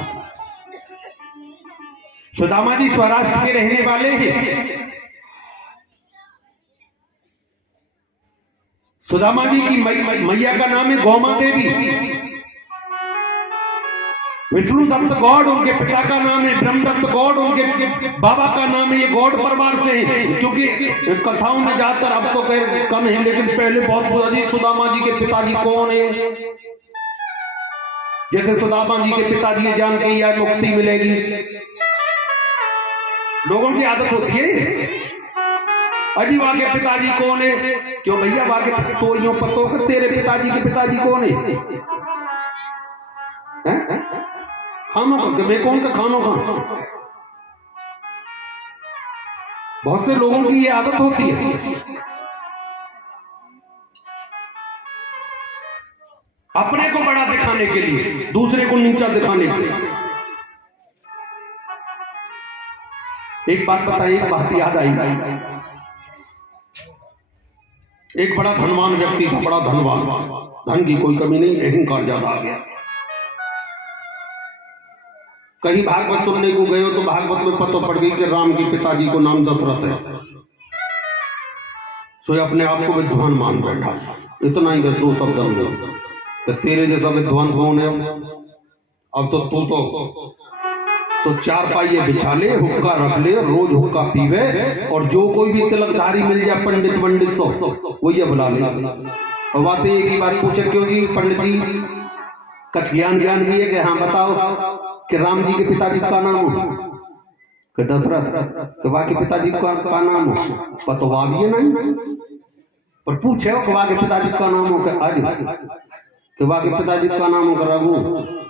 सुदामा जी स्वराष्ट्र के रहने वाले हैं। सुदामा जी की मैया का नाम है गौमा देवी। विष्णु दत्त गौड़ उनके पिता का नाम है, ब्रह्मदत्त गौड़ उनके बाबा का नाम है। ये गौड़ परिवार से है, क्योंकि कथाओं में ज्यादातर अब तो खैर कम है, लेकिन पहले बहुत बुरा। सुदामा जी के पिताजी कौन है? जैसे सुदामा जी के पिताजी जान के या मुक्ति मिलेगी, लोगों की आदत होती है। अजी वहां के पिताजी कौन है? क्यों भैया वहां के तो यूं पतो कि तेरे पिताजी के पिताजी कौन है? खानों का मैं कौन का खानों का? बहुत से लोगों की ये आदत होती है। अपने को बड़ा दिखाने के लिए, दूसरे को नीचा दिखाने के लिए। एक बात बताइए, एक बात याद आई। एक बड़ा धनवान व्यक्ति था, बड़ा धनवान, धन की कोई कमी नहीं, अहंकार ज्यादा आ गया। कहीं भागवत सुनने को गए हो तो भागवत में पता पड़ गई कि राम के पिताजी को नाम दशरथ है। सो अपने आप को विद्वान मान बैठा। इतना ही बस 2 शब्द में कि तेरे जैसा विद्वान कौन है? अब तो तू तो 4 पाइये बिछा ले, हुक्का रख ले, रोज हुक्का पीवे, और जो कोई भी तिलकधारी मिल जाए पंडित पंडित सो वो ये बुला ले। और बात एक ही बात पूछे, क्यों जी पंडित जी कछ ज्ञान भी है कि हाँ बताओ कि राम जी के पिताजी का नाम हो? कि दशरथ। कि वहां के पिताजी का नाम हो? पतवा भी है नहीं, पर पूछे कि वहां के पिताजी का नाम हो? आज कि वहां के पिताजी का नाम हो? रघु।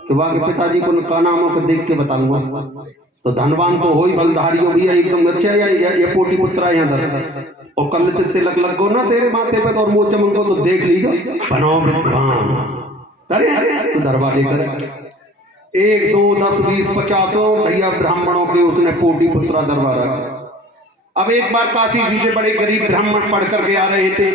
कि वहां के पिताजी को का नाम हो? देख के बताऊंगा। तो धनवान तो हो ही, बलधारी हो भी है एकदम। अच्छा ये पोटी पुत्रा है इधर, और कल तिलक लग गो ना तेरे माथे पे और मोह चमको तो देख लीजिए बनाओ विद्वान। अरे तू दरबार लेकर 1 2 10 20 50 भैया ब्राह्मणों के उसने पोटी पुत्रा दरबार रखा। अब एक बार काशी जी से बड़े गरीब ब्राह्मण पढ़ करके आ रहे थे।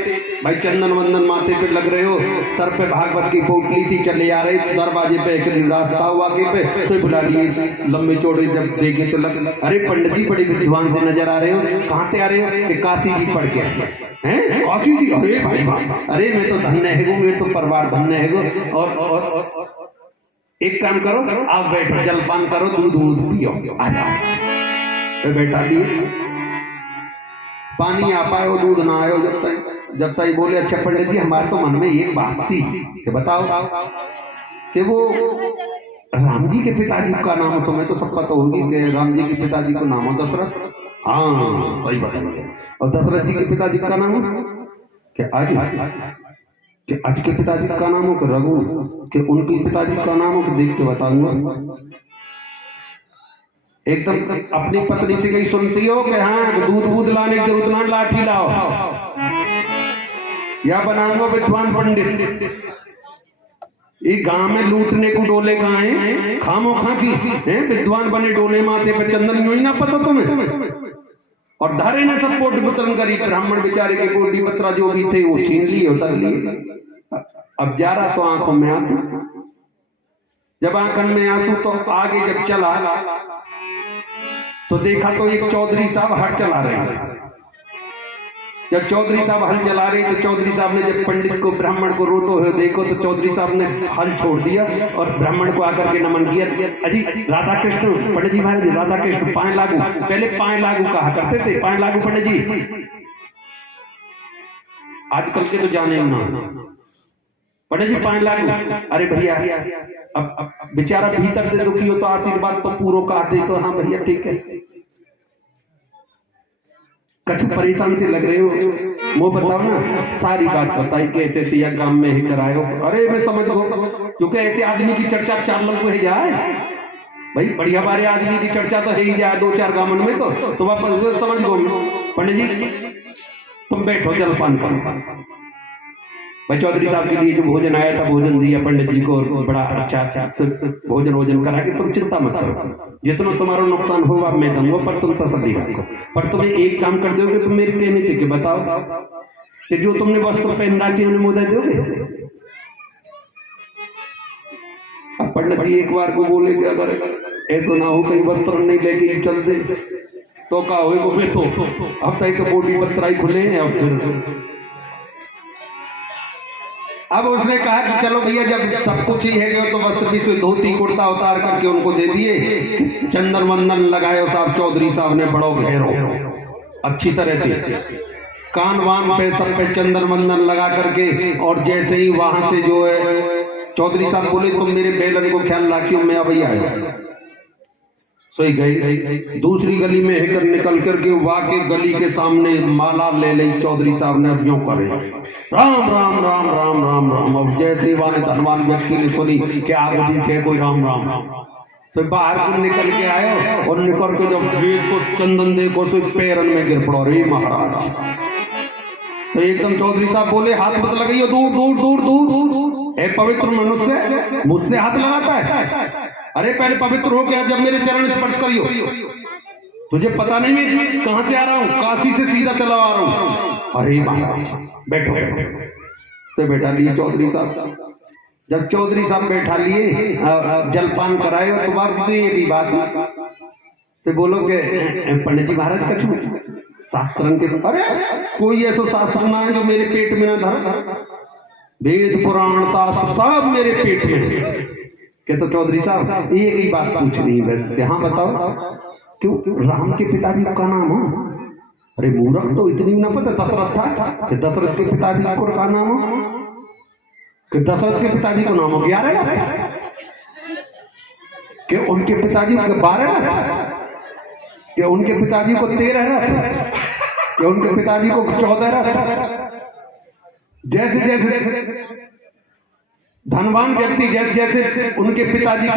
भाई चंदन वंदन माथे पे लग रहे हो, सर पे भागवत की पोटली थी, चले आ रहे तो दरवाजे पे एक रास्ता हुआ के पे तो बुला लिए। लंबे चौड़े जब देखे तो अरे पंडित जी बड़े विद्वान से नजर आ रहे हो, कहाँ से आ रहे हो? कि काशी जी पढ़ के आए हैं। काशी जी? अरे भाई अरे मैं तो धन्य है, मेरे तो परिवार धन्य है। और एक काम करो, आप बैठो, जलपान करो, दूध पियो, आ जाओ। बैठा लिए, पानी आ पाए हो, दूध ना आए हो जब तक बोले अच्छा पंडित जी हमारे तो मन में एक बात सी कि बताओ कि वो राम जी के पिताजी का नाम हो? तुम्हें तो सब पता होगी कि राम जी के पिताजी को नाम हो दशरथ। हाँ सही बताइए। और दशरथ जी के पिताजी का नाम हो? कि आज के पिताजी का नाम हो? कि रघु। कि उनके पिताजी का नाम हो? कि देख के बताऊंगा। एकदम अपनी पत्नी से कहीं सुनती हो कि हाँ दूध लाने की जरूरत ना, लाठी लाओ या बनाऊंगा विद्वान पंडित। ये गांव में लूटने को डोले कहाँ हैं? खामो खा की हैं विद्वान बने डोले माथे पे चंदन यूं ही ना पता तुम्हें। और धारे ने सब पोटी पुत्रन करी, ब्राह्मण बेचारे के पोटी पत्रा जो भी थे वो छीन लिए, उतर लिए। अब जा रहा तो आंखों में आंसू, जब आंखन में आंसू तो आगे जब चला तो देखा तो एक चौधरी साहब हल चला रहे हैं। जब चौधरी साहब हल चला रहे तो चौधरी साहब ने जब पंडित को ब्राह्मण को रोते हुए देखो तो चौधरी साहब ने हल छोड़ दिया और ब्राह्मण को आकर के नमन किया। अजी राधा कृष्ण पंडित जी, महाराज राधा कृष्ण पाए लागू। पहले पाए लागू कहा करते थे, पाए लागू पंडित जी। आजकल के तो जाने ना पंडित जी पाए लागू। अरे भैया अब बेचारा भीतर से दुखी हो तो आशीर्वाद तो पूरा कहा दे तो हाँ भैया ठीक है। कछ परेशान से लग रहे हो, वो बताओ ना, सारी बात बताई कैसे सिया गांव में ही कराए हो। अरे मैं समझ गो, क्योंकि ऐसे आदमी की चर्चा 4 लोग को है जाए भाई, बढ़िया बारे आदमी की चर्चा तो है ही जाए 2-4 गांव में तो वापस समझ गो। पंडित जी तुम बैठो, जलपान करो। भाई चौधरी साहब के लिए जो भोजन आया था भोजन दिया पंडित जी को, बड़ा अच्छा भोजन करा के तुम चिंता मत करो, जितना तुम्हारा नुकसान होगा मैं दूंगा, पर तुम तसल्ली रखो। पर तुम्हें एक काम कर दोगे, तुम मेरे कहने थे कि बताओ कि जो तुमने वस्त्र पहन रखी उन्हें मुद्दा दोगे। अब पंडित जी एक बार को बोले कि अगर ऐसा ना हो कहीं वस्त्र नहीं लेके ही चल दे तो क्या हो, मैं तो अब तक तो बोटी पत्रा ही खुले हैं। अब फिर अब उसने कहा कि चलो भैया जब सब कुछ ही है तो वस्त्र भी से धोती कुर्ता उतार करके उनको दे दिए। चंदन वंदन लगाए साहब चौधरी साहब ने बड़ो घेरो अच्छी तरह से कान वान पे सब पे चंदन वंदन लगा करके। और जैसे ही वहां से जो है चौधरी साहब बोले तुम मेरे बेलन को ख्याल रखियो मैं अभी आया। सही गई दूसरी गली में हेकर निकल करके वाके गली के सामने माला ले ली चौधरी साहब ने अब यूं करे राम राम राम राम राम राम। अब जैसे वाले धनवान व्यक्ति ने सुनी कि आगे दिखे कोई राम राम फिर बाहर को निकल के आए और निकल के जब रेत को चंदन देखो तो पैरन में गिर पड़ो रे महाराज। तो एकदम चौधरी साहब बोले हाथ मत लगाइए दूर दूर दूर दूर। ए पवित्र मनुष्य मुझसे हाथ लगाता है? अरे पहले पवित्र हो गया जब मेरे चरण स्पर्श करियो। तुझे पता नहीं मैं कहां से आ रहा हूं? काशी से सीधा चला आ रहा हूं। अरे महाराज बैठो बैठो से बैठा लिए चौधरी साहब। जब चौधरी साहब बैठा लिए जलपान कराए तो बात तो एक ही बात से बोलो कि पंडित जी महाराज कछु शास्त्रन के अरे कोई ऐसा शास्त्र ना है जो मेरे पेट में ना धर। वेद पुराण शास्त्र सब मेरे पेट में है। क्या तो चौधरी साहब एक ही बात पूछनी है बस। हाँ बताओ क्यों राम के पिताजी का नाम हो? अरे मूर्ख तो इतनी ना पता दशरथ था कि दशरथ के पिताजी को का नाम हो कि दशरथ के पिताजी को नाम हो 11 लाख कि उनके पिताजी के 12 लाख कि उनके पिताजी को 13 रथ कि उनके पिताजी को 14 रथ। जैसे जैसे धनवान व्यक्ति जैसे जैसे उनके पिताजी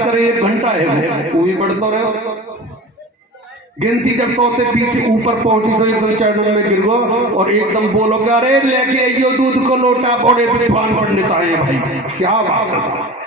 करे 1 घंटा है वो भी बढ़ता रहे। गिनती जब सोते पीछे ऊपर पहुंची तो एकदम चरणन में गिर गो और एकदम बोलो अरे लेके आइयो दूध को लोटा बड़े विद्वान पंडित आए भाई। क्या बात है साहब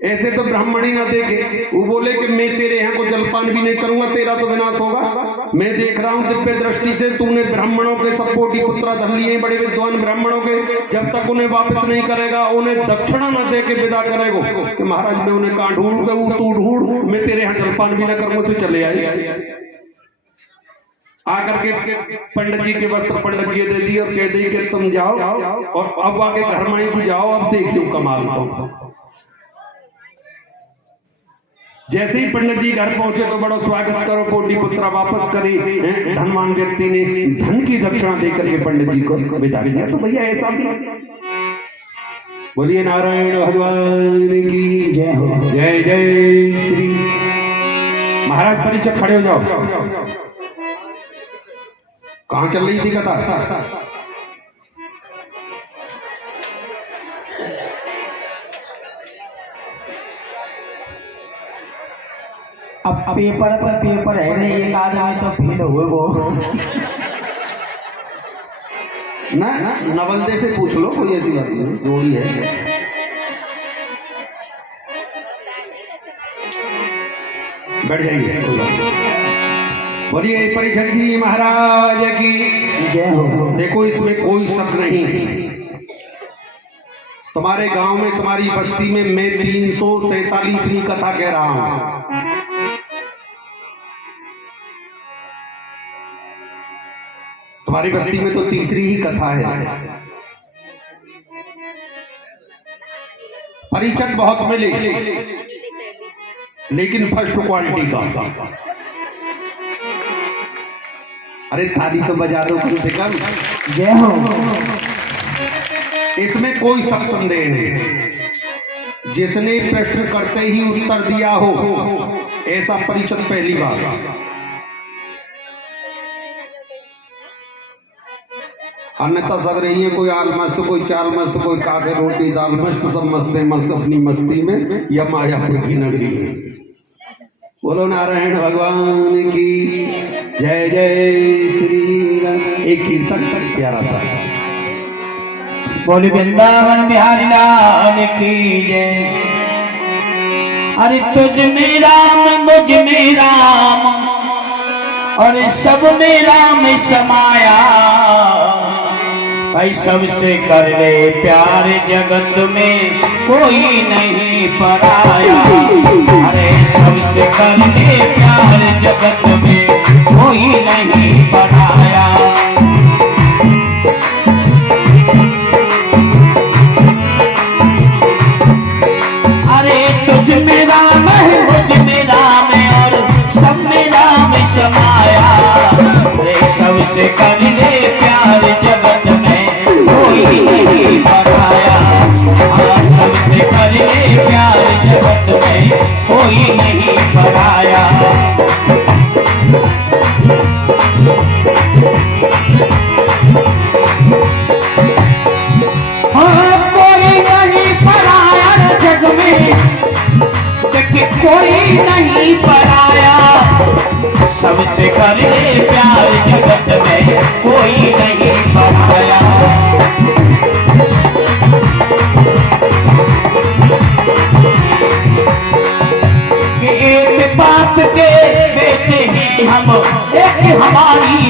ऐसे तो ब्राह्मण ही ना देखे। वो बोले कि मैं तेरे यहाँ को जलपान भी नहीं करूंगा तेरा तो विनाश होगा। मैं देख रहा हूँ दिव्य दृष्टि से तूने ब्राह्मणों के सब कोटि पुत्र धर लिए बड़े विद्वान ब्राह्मणों के। जब तक उन्हें वापस नहीं करेगा उन्हें दक्षिणा न दे के विदा करेगो कि महाराज मैं उन्हें कहाँ ढूंढूंगा वो तू ढूंढ मैं तेरे यहाँ जलपान भी न करूंगा। से चले आए आकर के पंडित जी के वस्त्र पंडित जी दे दिए और कह दी कि तुम जाओ और अब आके घर में ही जाओ अब देखियो कमाल। तो जैसे ही पंडित जी घर पहुंचे तो बड़ा स्वागत करो कोटि पुत्र वापस करे। धनवान व्यक्ति ने धन की दक्षिणा देकर के पंडित जी को विदा किया। तो भैया ऐसा भी बोलिए नारायण भगवान की जय हो। जय जय श्री महाराज परिचय खड़े हो जाओ। कहां चल रही थी कथा? अब पेपर पर पेपर है नहीं एक आदमी तो फेल हुए वो ना नवलदे से पूछ लो कोई ऐसी बात नहीं जोड़ी है। बैठ जाइए बोलिए परिषद जी महाराज की जय हो। देखो इसमें कोई शक नहीं तुम्हारे गांव में तुम्हारी बस्ती में मैं 347वीं कथा कह रहा हूं। तुम्हारी बस्ती में तो तीसरी ही कथा है। परिचय बहुत मिले लेकिन फर्स्ट क्वालिटी का। अरे थाली तो बजा दो कम से कम। जय हो। इसमें कोई शक संदेह नहीं। जिसने प्रश्न करते ही उत्तर दिया हो ऐसा परिचय पहली बार। अन्यथा सग रही है कोई आल मस्त कोई चाल मस्त कोई काके रोटी दाल मस्त सब मस्ते मस्त अपनी मस्ती में या मायापुर की नगरी में। बोलो नारायण भगवान की जय जय श्री राम। एक कीर्तन प्यारा सा बोले वृंदावन बिहारी लाल की जय। अरे तुझ में राम मुझ में राम और सब में राम समाया। भाई सबसे कर ले प्यार जगत में कोई नहीं पराया। अरे सबसे कर ले प्यार जगत में कोई नहीं पराया। सबसे कर ले प्यार जगत में कोई नहीं पराया। हाँ, सबसे कर ले प्यार जगत में कोई नहीं पराया। हाँ, कोई नहीं पराया जग में, देखिए कोई नहीं पराया। सबसे कर ले प्यार जगत में कोई नहीं पराया। एक बाप के बेटे हैं हम, एक हमारी